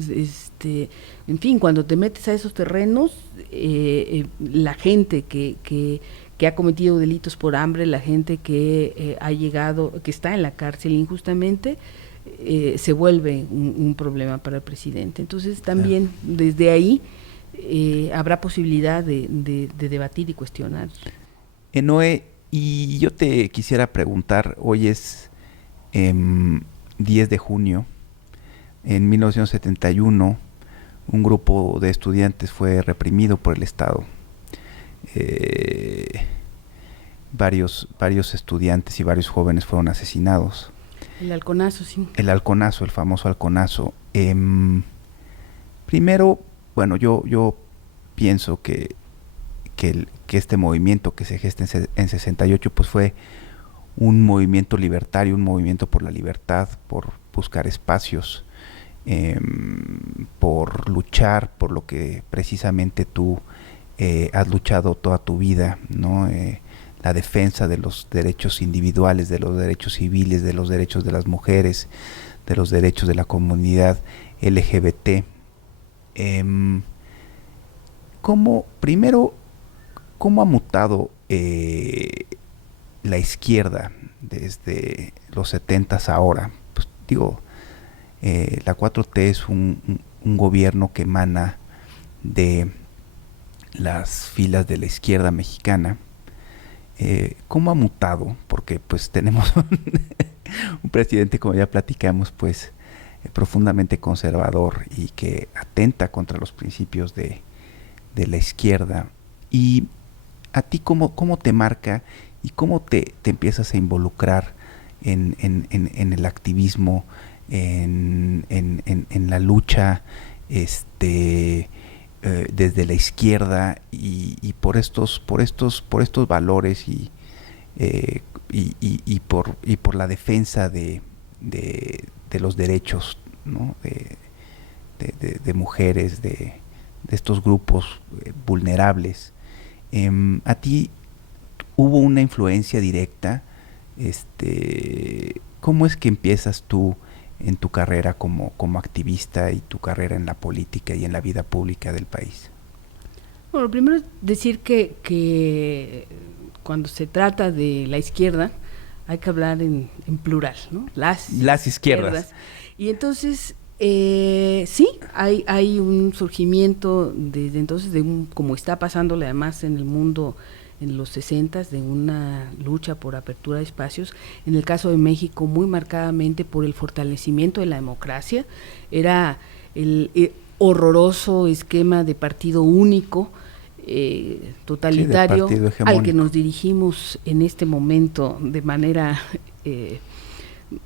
En fin, cuando te metes a esos terrenos, la gente que ha cometido delitos por hambre, la gente que ha llegado, que está en la cárcel injustamente, se vuelve un problema para el presidente. Entonces también desde ahí habrá posibilidad de debatir y cuestionar. Noé, y yo te quisiera preguntar, hoy es 10 de junio, en 1971 un grupo de estudiantes fue reprimido por el Estado. Varios estudiantes y varios jóvenes fueron asesinados. El halconazo, sí. El halconazo, el famoso halconazo. Primero, bueno, yo pienso que este movimiento que se gesta en 68 pues fue un movimiento libertario, un movimiento por la libertad, por buscar espacios, por luchar por lo que precisamente tú has luchado toda tu vida, ¿no? La defensa de los derechos individuales, de los derechos civiles, de los derechos de las mujeres, de los derechos de la comunidad LGBT. ¿Cómo ha mutado la izquierda desde los 70s ahora? Pues digo, la 4T es un gobierno que emana de las filas de la izquierda mexicana. ¿Cómo ha mutado? Porque pues tenemos un presidente, como ya platicamos, pues profundamente conservador y que atenta contra los principios de la izquierda. Y a ti, ¿cómo te marca y cómo te empiezas a involucrar en el activismo, en la lucha desde la izquierda y por estos valores y y por la defensa de los derechos, ¿no? de mujeres, de estos grupos vulnerables. ¿A ti hubo una influencia directa? ¿Cómo es que empiezas tú en tu carrera como activista y tu carrera en la política y en la vida pública del país? Bueno, primero es decir que cuando se trata de la izquierda hay que hablar en plural, ¿no? Las izquierdas. Y entonces, sí, hay un surgimiento desde entonces, como está pasándole además en el mundo en los 60s, de una lucha por apertura de espacios, en el caso de México muy marcadamente por el fortalecimiento de la democracia. Era el horroroso esquema de partido único, totalitario, sí, al que nos dirigimos en este momento de manera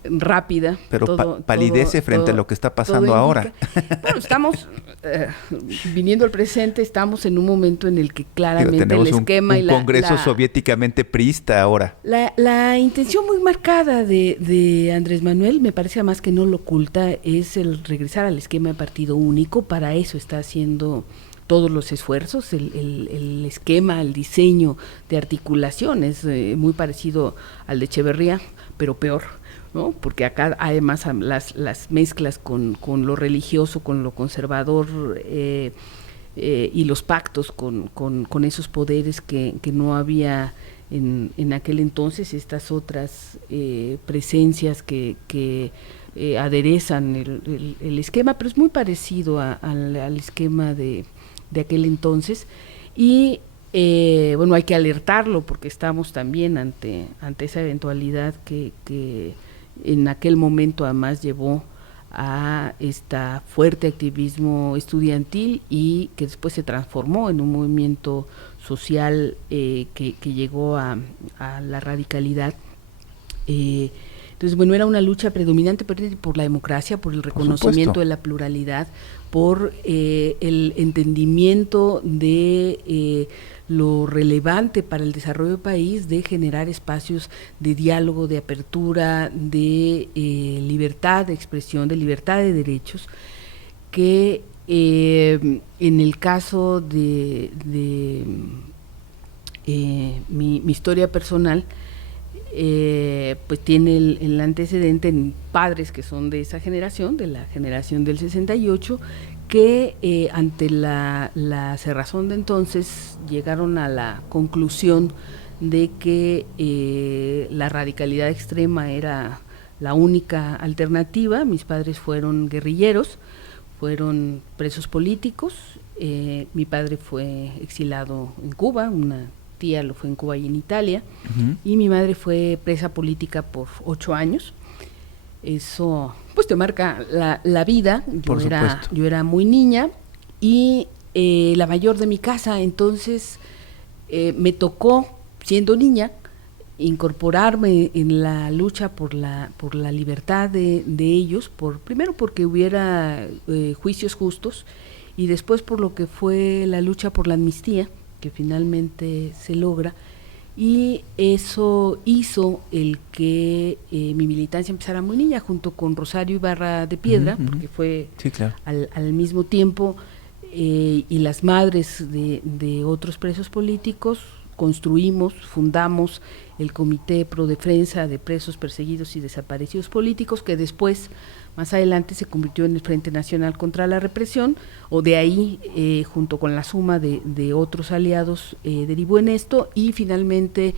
rápida. Pero palidece frente a lo que está pasando ahora. Bueno, estamos viniendo al presente, estamos en un momento en el que claramente el esquema y un Congreso soviéticamente priista ahora. La intención muy marcada de Andrés Manuel, me parece además que no lo oculta, es el regresar al esquema de partido único. Para eso está haciendo todos los esfuerzos, el esquema, el diseño de articulación es muy parecido al de Echeverría, pero peor, ¿no? Porque acá además las mezclas con lo religioso, con lo conservador, y los pactos con esos poderes que no había en aquel entonces, estas otras presencias que aderezan el esquema, pero es muy parecido al esquema de aquel entonces. Y bueno, hay que alertarlo porque estamos también ante esa eventualidad que en aquel momento además llevó a este fuerte activismo estudiantil y que después se transformó en un movimiento social que llegó a la radicalidad. Entonces, bueno, era una lucha predominante por la democracia, por el reconocimiento de la pluralidad, por el entendimiento de lo relevante para el desarrollo del país de generar espacios de diálogo, de apertura, de libertad de expresión, de libertad de derechos, que en el caso de mi historia personal, pues tiene el antecedente en padres que son de esa generación, de la generación del 68, que ante la cerrazón de entonces llegaron a la conclusión de que la radicalidad extrema era la única alternativa. Mis padres fueron guerrilleros, fueron presos políticos, mi padre fue exilado en Cuba, una tía lo fue en Cuba y en Italia, y mi madre fue presa política por 8 años. Eso pues te marca la vida. Yo era muy niña y la mayor de mi casa, entonces me tocó, siendo niña, incorporarme en la lucha por la libertad de ellos, primero porque hubiera juicios justos y después por lo que fue la lucha por la amnistía, que finalmente se logra, y eso hizo el que mi militancia empezara muy niña, junto con Rosario Ibarra de Piedra, porque fue sí, claro, al mismo tiempo, y las madres de otros presos políticos. Fundamos el Comité Pro Defensa de Presos Perseguidos y Desaparecidos Políticos, que después, más adelante, se convirtió en el Frente Nacional contra la Represión, o de ahí, junto con la suma de otros aliados, derivó en esto, y finalmente,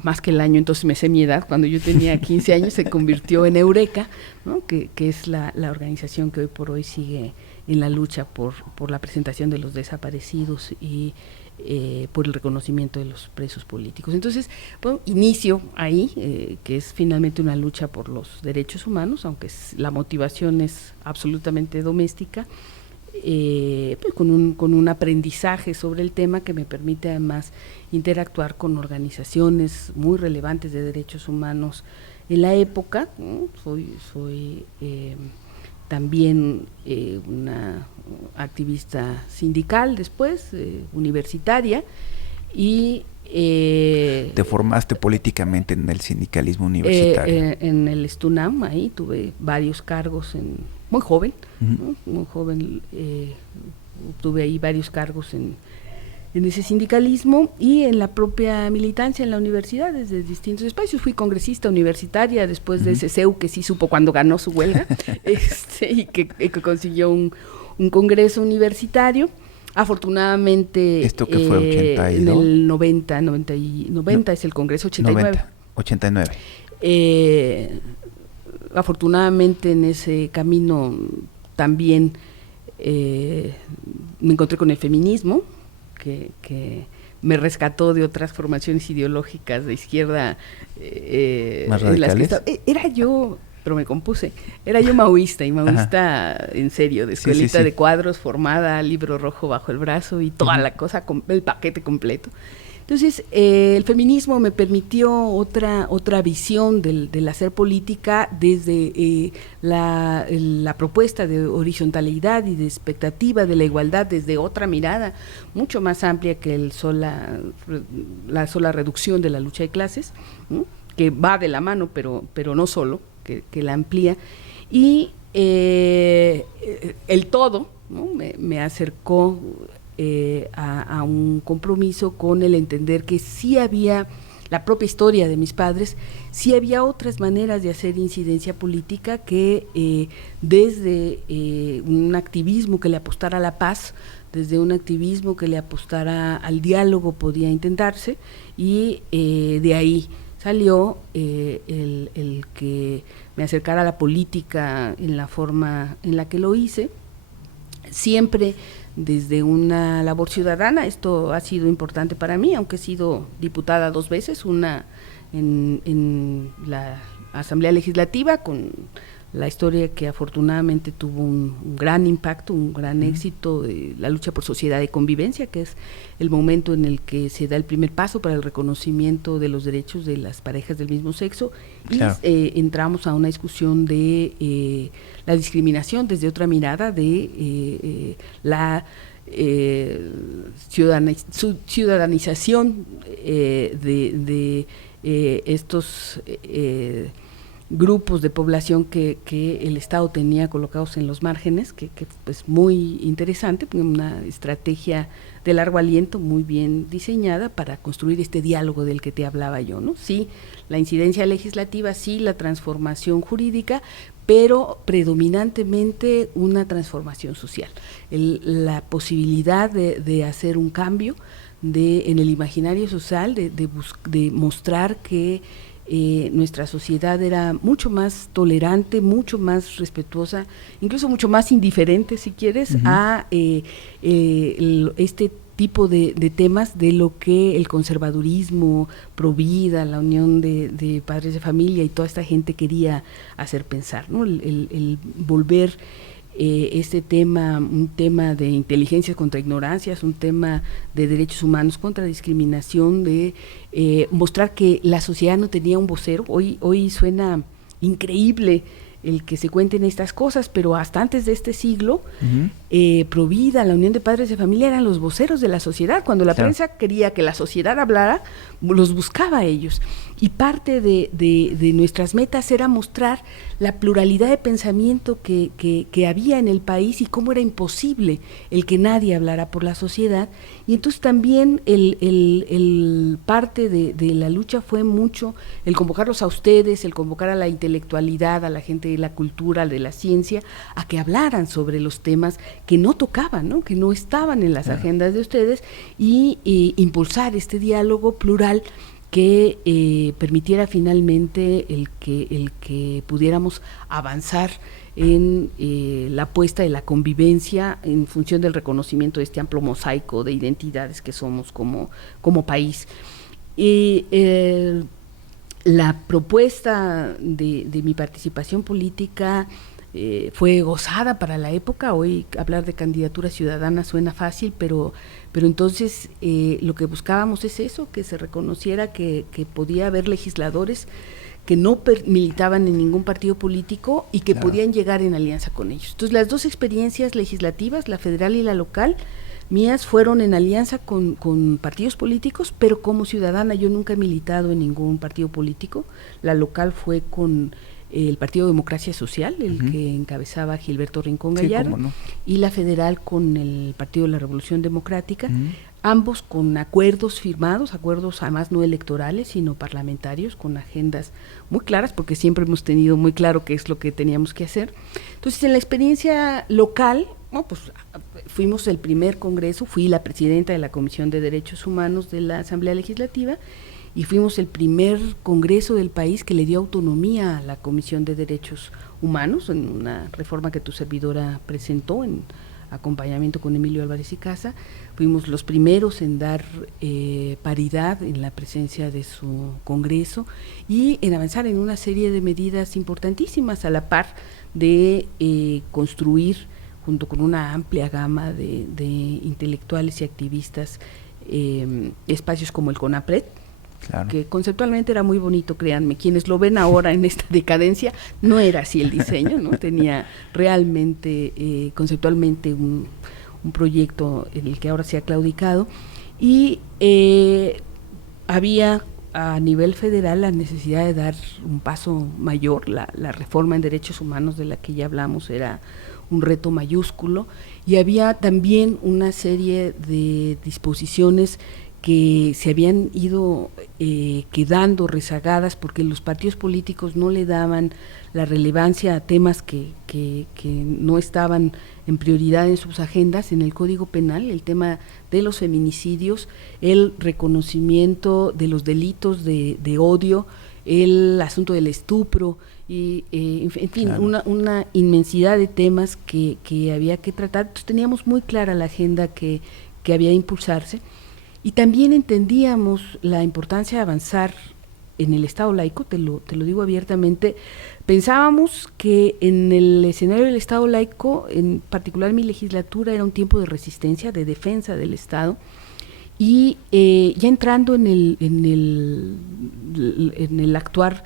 más que el año, entonces me sé mi edad, cuando yo tenía 15 años, se convirtió en Eureka, ¿no? que es la organización que hoy por hoy sigue en la lucha por la presentación de los desaparecidos y por el reconocimiento de los presos políticos. Entonces, bueno, inicio ahí, que es finalmente una lucha por los derechos humanos, aunque la motivación es absolutamente doméstica, pues con un aprendizaje sobre el tema que me permite además interactuar con organizaciones muy relevantes de derechos humanos en la época, ¿no? Soy también una activista sindical después, universitaria, y te formaste políticamente en el sindicalismo universitario. En el STUNAM, ahí tuve varios cargos, muy joven, Uh-huh. ¿no? Muy joven, tuve ahí varios cargos en ese sindicalismo y en la propia militancia en la universidad, desde distintos espacios. Fui congresista universitaria después de ese CEU que sí supo cuando ganó su huelga, y que consiguió un congreso universitario. Afortunadamente, ¿Esto que fue 82? En el 90 es el congreso, 89. 89. Afortunadamente en ese camino también me encontré con el feminismo, que me rescató de otras formaciones ideológicas de izquierda. ¿Más radicales? Era yo, pero me compuse, era yo maoísta, y maoísta en serio, de escuelita de cuadros, formada, libro rojo bajo el brazo y toda la cosa, el paquete completo. Entonces, el feminismo me permitió otra visión del hacer política desde la propuesta de horizontalidad y de expectativa de la igualdad, desde otra mirada mucho más amplia que la sola reducción de la lucha de clases, ¿no? Que va de la mano, pero no solo, que la amplía. Y el todo, ¿no? me acercó a un compromiso con el entender que sí había, la propia historia de mis padres, sí había otras maneras de hacer incidencia política que desde un activismo que le apostara a la paz, desde un activismo que le apostara al diálogo podía intentarse, y de ahí salió el que me acercara a la política en la forma en la que lo hice, siempre desde una labor ciudadana. Esto ha sido importante para mí, aunque he sido diputada 2 veces, una en la Asamblea Legislativa, con la historia que afortunadamente tuvo un gran impacto, un gran éxito de la lucha por sociedad de convivencia, que es el momento en el que se da el primer paso para el reconocimiento de los derechos de las parejas del mismo sexo, claro. Y entramos a una discusión de la discriminación desde otra mirada, de la ciudadanización de estos grupos de población que el Estado tenía colocados en los márgenes, que pues muy interesante, una estrategia de largo aliento muy bien diseñada para construir este diálogo del que te hablaba yo, ¿no? Sí, la incidencia legislativa, sí, la transformación jurídica, pero predominantemente una transformación social, la posibilidad de hacer un cambio en el imaginario social, de mostrar que nuestra sociedad era mucho más tolerante, mucho más respetuosa, incluso mucho más indiferente, si quieres, a este tipo de temas de lo que el conservadurismo, Provida, la unión de padres de familia y toda esta gente quería hacer pensar, ¿no? El volver este tema, un tema de inteligencias contra ignorancias, un tema de derechos humanos contra discriminación, de mostrar que la sociedad no tenía un vocero. Hoy suena increíble el que se cuenten estas cosas, pero hasta antes de este siglo, Provida, la Unión de Padres de Familia, eran los voceros de la sociedad. Cuando la prensa quería que la sociedad hablara, los buscaba a ellos. Y parte de nuestras metas era mostrar la pluralidad de pensamiento que había en el país y cómo era imposible el que nadie hablara por la sociedad. Y entonces también el parte de la lucha fue mucho el convocarlos a ustedes, el convocar a la intelectualidad, a la gente de la cultura, de la ciencia, a que hablaran sobre los temas que no tocaban, ¿no? Que no estaban en las agendas de ustedes, y impulsar este diálogo plural que permitiera finalmente el que pudiéramos avanzar en la apuesta de la convivencia en función del reconocimiento de este amplio mosaico de identidades que somos como país. Y la propuesta de mi participación política fue gozada para la época. Hoy hablar de candidatura ciudadana suena fácil, pero entonces lo que buscábamos es eso, que se reconociera que podía haber legisladores que no militaban en ningún partido político y que podían llegar en alianza con ellos. Entonces las dos experiencias legislativas, la federal y la local, mías fueron en alianza con partidos políticos, pero como ciudadana yo nunca he militado en ningún partido político. La local fue con el Partido Democracia Social, el que encabezaba Gilberto Rincón Gallardo, no, y la federal con el Partido de la Revolución Democrática, ambos con acuerdos firmados, acuerdos además no electorales, sino parlamentarios, con agendas muy claras, porque siempre hemos tenido muy claro qué es lo que teníamos que hacer. Entonces, en la experiencia local, bueno, pues fuimos el primer congreso, fui la presidenta de la Comisión de Derechos Humanos de la Asamblea Legislativa, y fuimos el primer congreso del país que le dio autonomía a la Comisión de Derechos Humanos, en una reforma que tu servidora presentó en acompañamiento con Emilio Álvarez y Casa. Fuimos los primeros en dar paridad en la presencia de su congreso y en avanzar en una serie de medidas importantísimas, a la par de construir, junto con una amplia gama de intelectuales y activistas, espacios como el CONAPRED, claro, que conceptualmente era muy bonito, créanme, quienes lo ven ahora en esta decadencia, no era así el diseño, ¿no? Tenía realmente, conceptualmente, un proyecto en el que ahora se ha claudicado, y había a nivel federal la necesidad de dar un paso mayor. La reforma en derechos humanos de la que ya hablamos era un reto mayúsculo, y había también una serie de disposiciones que se habían ido quedando rezagadas porque los partidos políticos no le daban la relevancia a temas que no estaban en prioridad en sus agendas. En el Código Penal, el tema de los feminicidios, el reconocimiento de los delitos de odio, el asunto del estupro, y en fin, claro, una inmensidad de temas que había que tratar. Entonces teníamos muy clara la agenda que había de impulsarse. Y también entendíamos la importancia de avanzar en el Estado laico, te lo digo abiertamente. Pensábamos que en el escenario del Estado laico, en particular mi legislatura, era un tiempo de resistencia, de defensa del Estado, y ya entrando en el actuar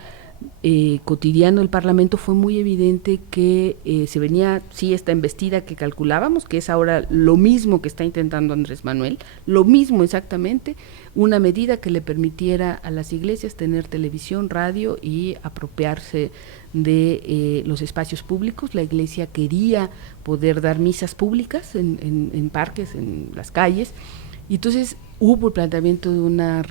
cotidiano del Parlamento, fue muy evidente que se venía, sí, esta embestida que calculábamos, que es ahora lo mismo que está intentando Andrés Manuel, lo mismo exactamente, una medida que le permitiera a las iglesias tener televisión, radio y apropiarse de los espacios públicos. La iglesia quería poder dar misas públicas en parques, en las calles, y entonces hubo el planteamiento de una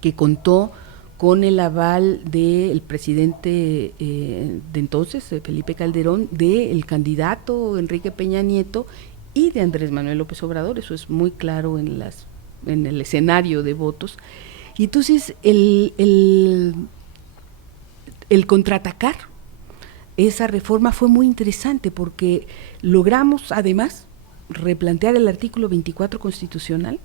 que contó con el aval del presidente de entonces, Felipe Calderón, del candidato Enrique Peña Nieto y de Andrés Manuel López Obrador. Eso es muy claro en el escenario de votos. Y entonces el contraatacar esa reforma fue muy interesante, porque logramos además replantear el artículo 24 constitucional.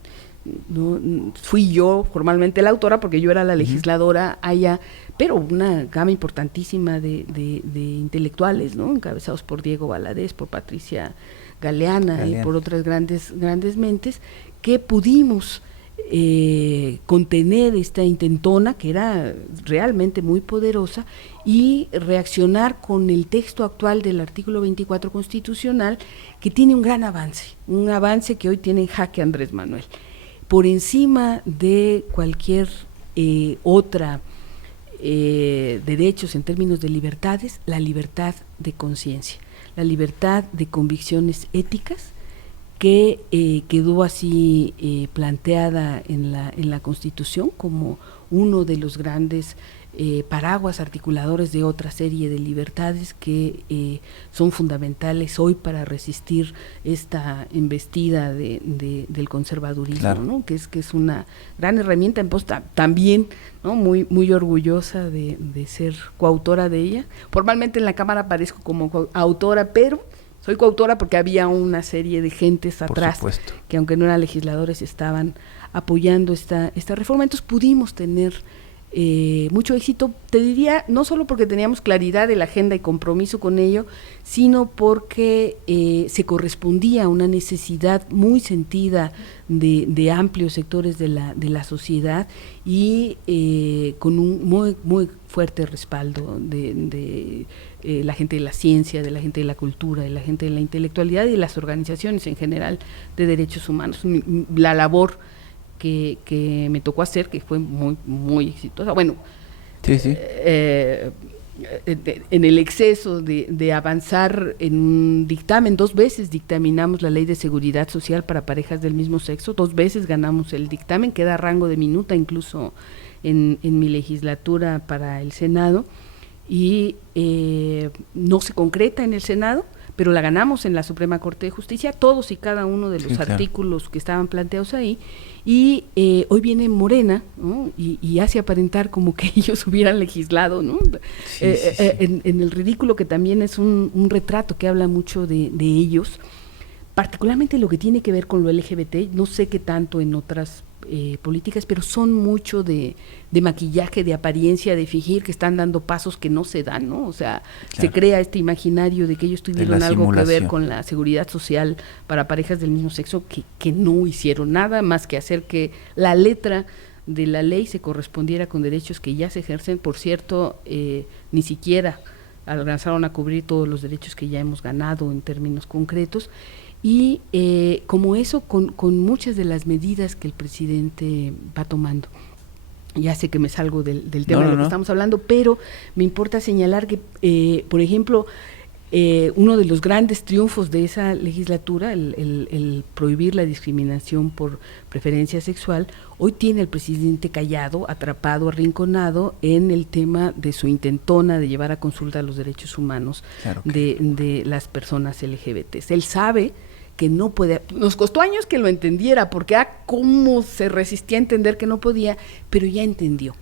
No fui yo formalmente la autora, porque yo era la legisladora allá, pero una gama importantísima de intelectuales, ¿no?, encabezados por Diego Valadez, por Patricia Galeana y por otras grandes mentes, que pudimos contener esta intentona, que era realmente muy poderosa, y reaccionar con el texto actual del artículo 24 constitucional, que tiene un gran avance que hoy tiene en jaque Andrés Manuel. Por encima de cualquier otra derechos en términos de libertades, la libertad de conciencia, la libertad de convicciones éticas, que quedó así planteada en la Constitución como uno de los grandes paraguas articuladores de otra serie de libertades que son fundamentales hoy para resistir esta embestida del conservadurismo, claro, ¿no?, que es una gran herramienta. También, ¿no?, muy orgullosa de ser coautora de ella. Formalmente en la Cámara aparezco como autora, pero soy coautora porque había una serie de gentes atrás que, aunque no eran legisladores, estaban apoyando esta reforma. Entonces pudimos tener mucho éxito, te diría, no solo porque teníamos claridad de la agenda y compromiso con ello, sino porque se correspondía a una necesidad muy sentida de amplios sectores de la sociedad y con un muy fuerte respaldo de la gente de la ciencia, de la gente de la cultura, de la gente de la intelectualidad y de las organizaciones en general de derechos humanos. La labor que me tocó hacer, que fue muy exitosa. Bueno, sí, sí. En el exceso de avanzar en un dictamen, 2 veces dictaminamos la ley de seguridad social para parejas del mismo sexo, 2 veces ganamos el dictamen, queda a rango de minuta incluso en mi legislatura para el Senado, y no se concreta en el Senado, pero la ganamos en la Suprema Corte de Justicia, todos y cada uno de los artículos que estaban planteados ahí, y hoy viene Morena, ¿no? y hace aparentar como que ellos hubieran legislado, ¿no? Sí. En el ridículo, que también es un retrato que habla mucho de ellos, particularmente lo que tiene que ver con lo LGBT, no sé qué tanto en otras políticas, pero son mucho de maquillaje, de apariencia, de fingir que están dando pasos que no se dan, ¿no? O sea, se crea este imaginario de que ellos tuvieron algo que ver con la seguridad social para parejas del mismo sexo, que no hicieron nada más que hacer que la letra de la ley se correspondiera con derechos que ya se ejercen. Por cierto, ni siquiera alcanzaron a cubrir todos los derechos que ya hemos ganado en términos concretos. Y como eso, con muchas de las medidas que el presidente va tomando. Ya sé que me salgo del tema de lo que estamos hablando, pero me importa señalar que, por ejemplo, uno de los grandes triunfos de esa legislatura, el prohibir la discriminación por preferencia sexual, hoy tiene al presidente callado, atrapado, arrinconado en el tema de su intentona de llevar a consulta los derechos humanos de las personas LGBT. Él sabe que no puede, nos costó años que lo entendiera, porque cómo se resistía a entender que no podía, pero ya entendió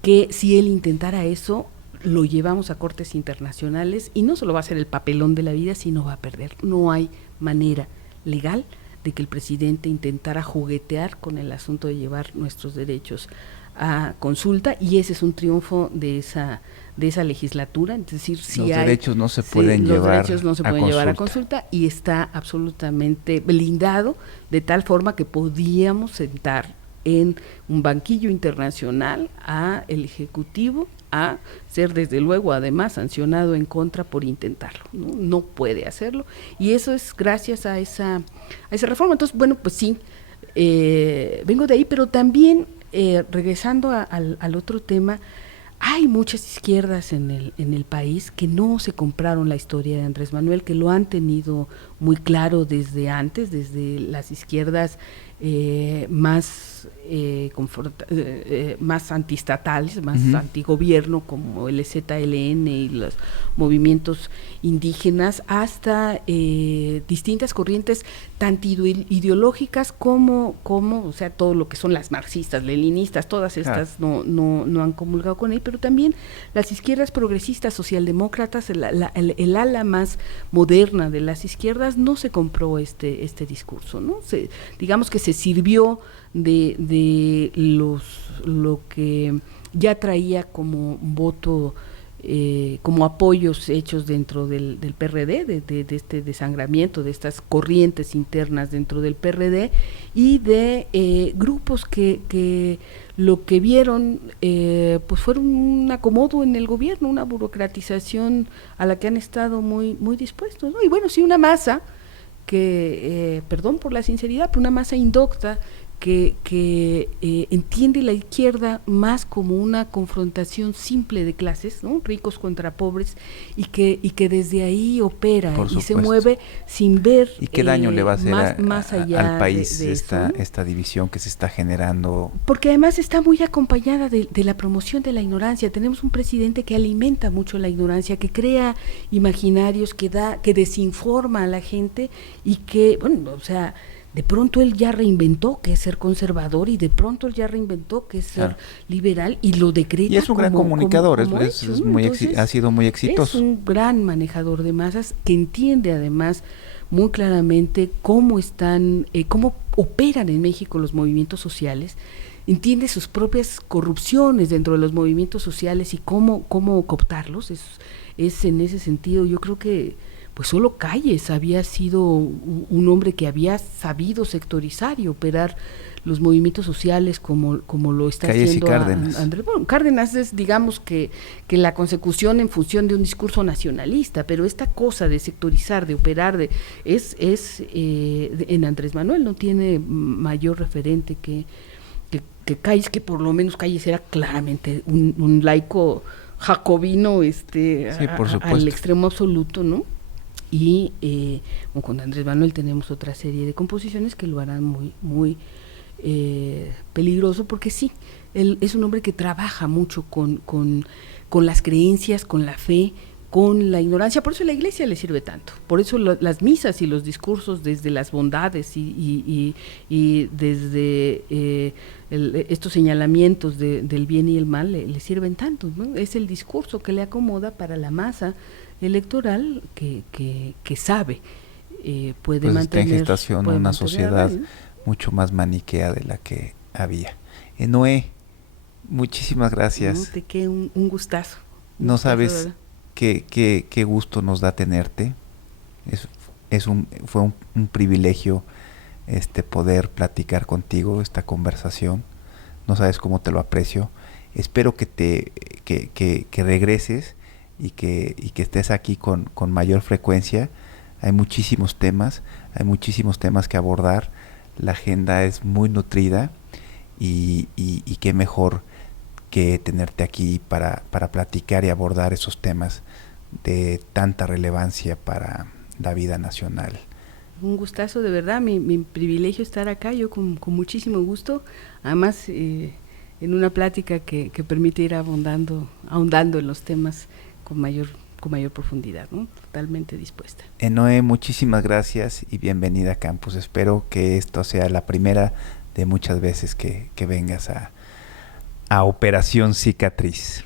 que si él intentara eso, lo llevamos a cortes internacionales y no solo va a ser el papelón de la vida, sino va a perder. No hay manera legal de que el presidente intentara juguetear con el asunto de llevar nuestros derechos a consulta, y ese es un triunfo de esa legislatura. Es decir, si los derechos no se pueden llevar a consulta, y está absolutamente blindado de tal forma que podíamos sentar en un banquillo internacional a el Ejecutivo a ser desde luego además sancionado en contra por intentarlo. No puede hacerlo, y eso es gracias a esa reforma. Entonces, bueno, pues sí, vengo de ahí, pero también regresando al otro tema, hay muchas izquierdas en el país que no se compraron la historia de Andrés Manuel, que lo han tenido muy claro desde antes, desde las izquierdas más antistatales, más antigobierno, como el EZLN y los movimientos indígenas, hasta distintas corrientes tanto ideológicas como, o sea, todo lo que son las marxistas, leninistas, todas estas no han comulgado con él, pero también las izquierdas progresistas, socialdemócratas, el ala más moderna de las izquierdas no se compró este discurso, ¿no? Digamos que se sirvió de lo que ya traía como voto, como apoyos hechos dentro del PRD, de este desangramiento, de estas corrientes internas dentro del PRD, y de grupos que lo que vieron pues fueron un acomodo en el gobierno, una burocratización a la que han estado muy dispuestos, ¿no? Y bueno, sí, una masa que, perdón por la sinceridad, pero una masa indocta que entiende la izquierda más como una confrontación simple de clases, ¿no? Ricos contra pobres, y que desde ahí opera y se mueve sin ver y qué daño le va a hacer más allá al país de esta, eso, ¿no? Esta división que se está generando, porque además está muy acompañada de la promoción de la ignorancia. Tenemos un presidente que alimenta mucho la ignorancia, que crea imaginarios, que desinforma a la gente, y que, bueno, o sea, de pronto él ya reinventó que es ser conservador, y de pronto él ya reinventó que es ser liberal, y lo decreta. Y es un gran comunicador, Entonces, ha sido muy exitoso. Es un gran manejador de masas que entiende además muy claramente cómo operan en México los movimientos sociales, entiende sus propias corrupciones dentro de los movimientos sociales y cómo cooptarlos. Es en ese sentido, yo creo que pues solo Calles había sido un hombre que había sabido sectorizar y operar los movimientos sociales como lo está Calles haciendo y Cárdenas. Andrés. Bueno, Cárdenas es, digamos, que la consecución en función de un discurso nacionalista, pero esta cosa de sectorizar, de operar, en Andrés Manuel no tiene mayor referente que Calles, que por lo menos Calles era claramente un laico jacobino, Sí, por supuesto. al extremo absoluto, ¿no? Y con Andrés Manuel tenemos otra serie de composiciones que lo harán muy peligroso, porque sí, él es un hombre que trabaja mucho con las creencias, con la fe, con la ignorancia. Por eso la Iglesia le sirve tanto, por eso las misas y los discursos desde las bondades y desde estos señalamientos del bien y el mal le sirven tanto, ¿no? Es el discurso que le acomoda para la masa electoral que sabe puede pues mantener, está en gestación una sociedad mucho más maniquea de la que había. Noé, muchísimas gracias. No, te queda un gustazo. No sabes qué gusto nos da tenerte. Fue un privilegio poder platicar contigo esta conversación. No sabes cómo te lo aprecio. Espero que regreses y que estés aquí con mayor frecuencia. Hay muchísimos temas que abordar. La agenda es muy nutrida y qué mejor que tenerte aquí para platicar y abordar esos temas de tanta relevancia para la vida nacional. Un gustazo, de verdad, mi privilegio estar acá, yo con muchísimo gusto, además en una plática que permite ir ahondando en los temas con mayor profundidad, ¿no? Totalmente dispuesta. Noé, muchísimas gracias y bienvenida a Campus. Espero que esto sea la primera de muchas veces que vengas a Operación Cicatriz.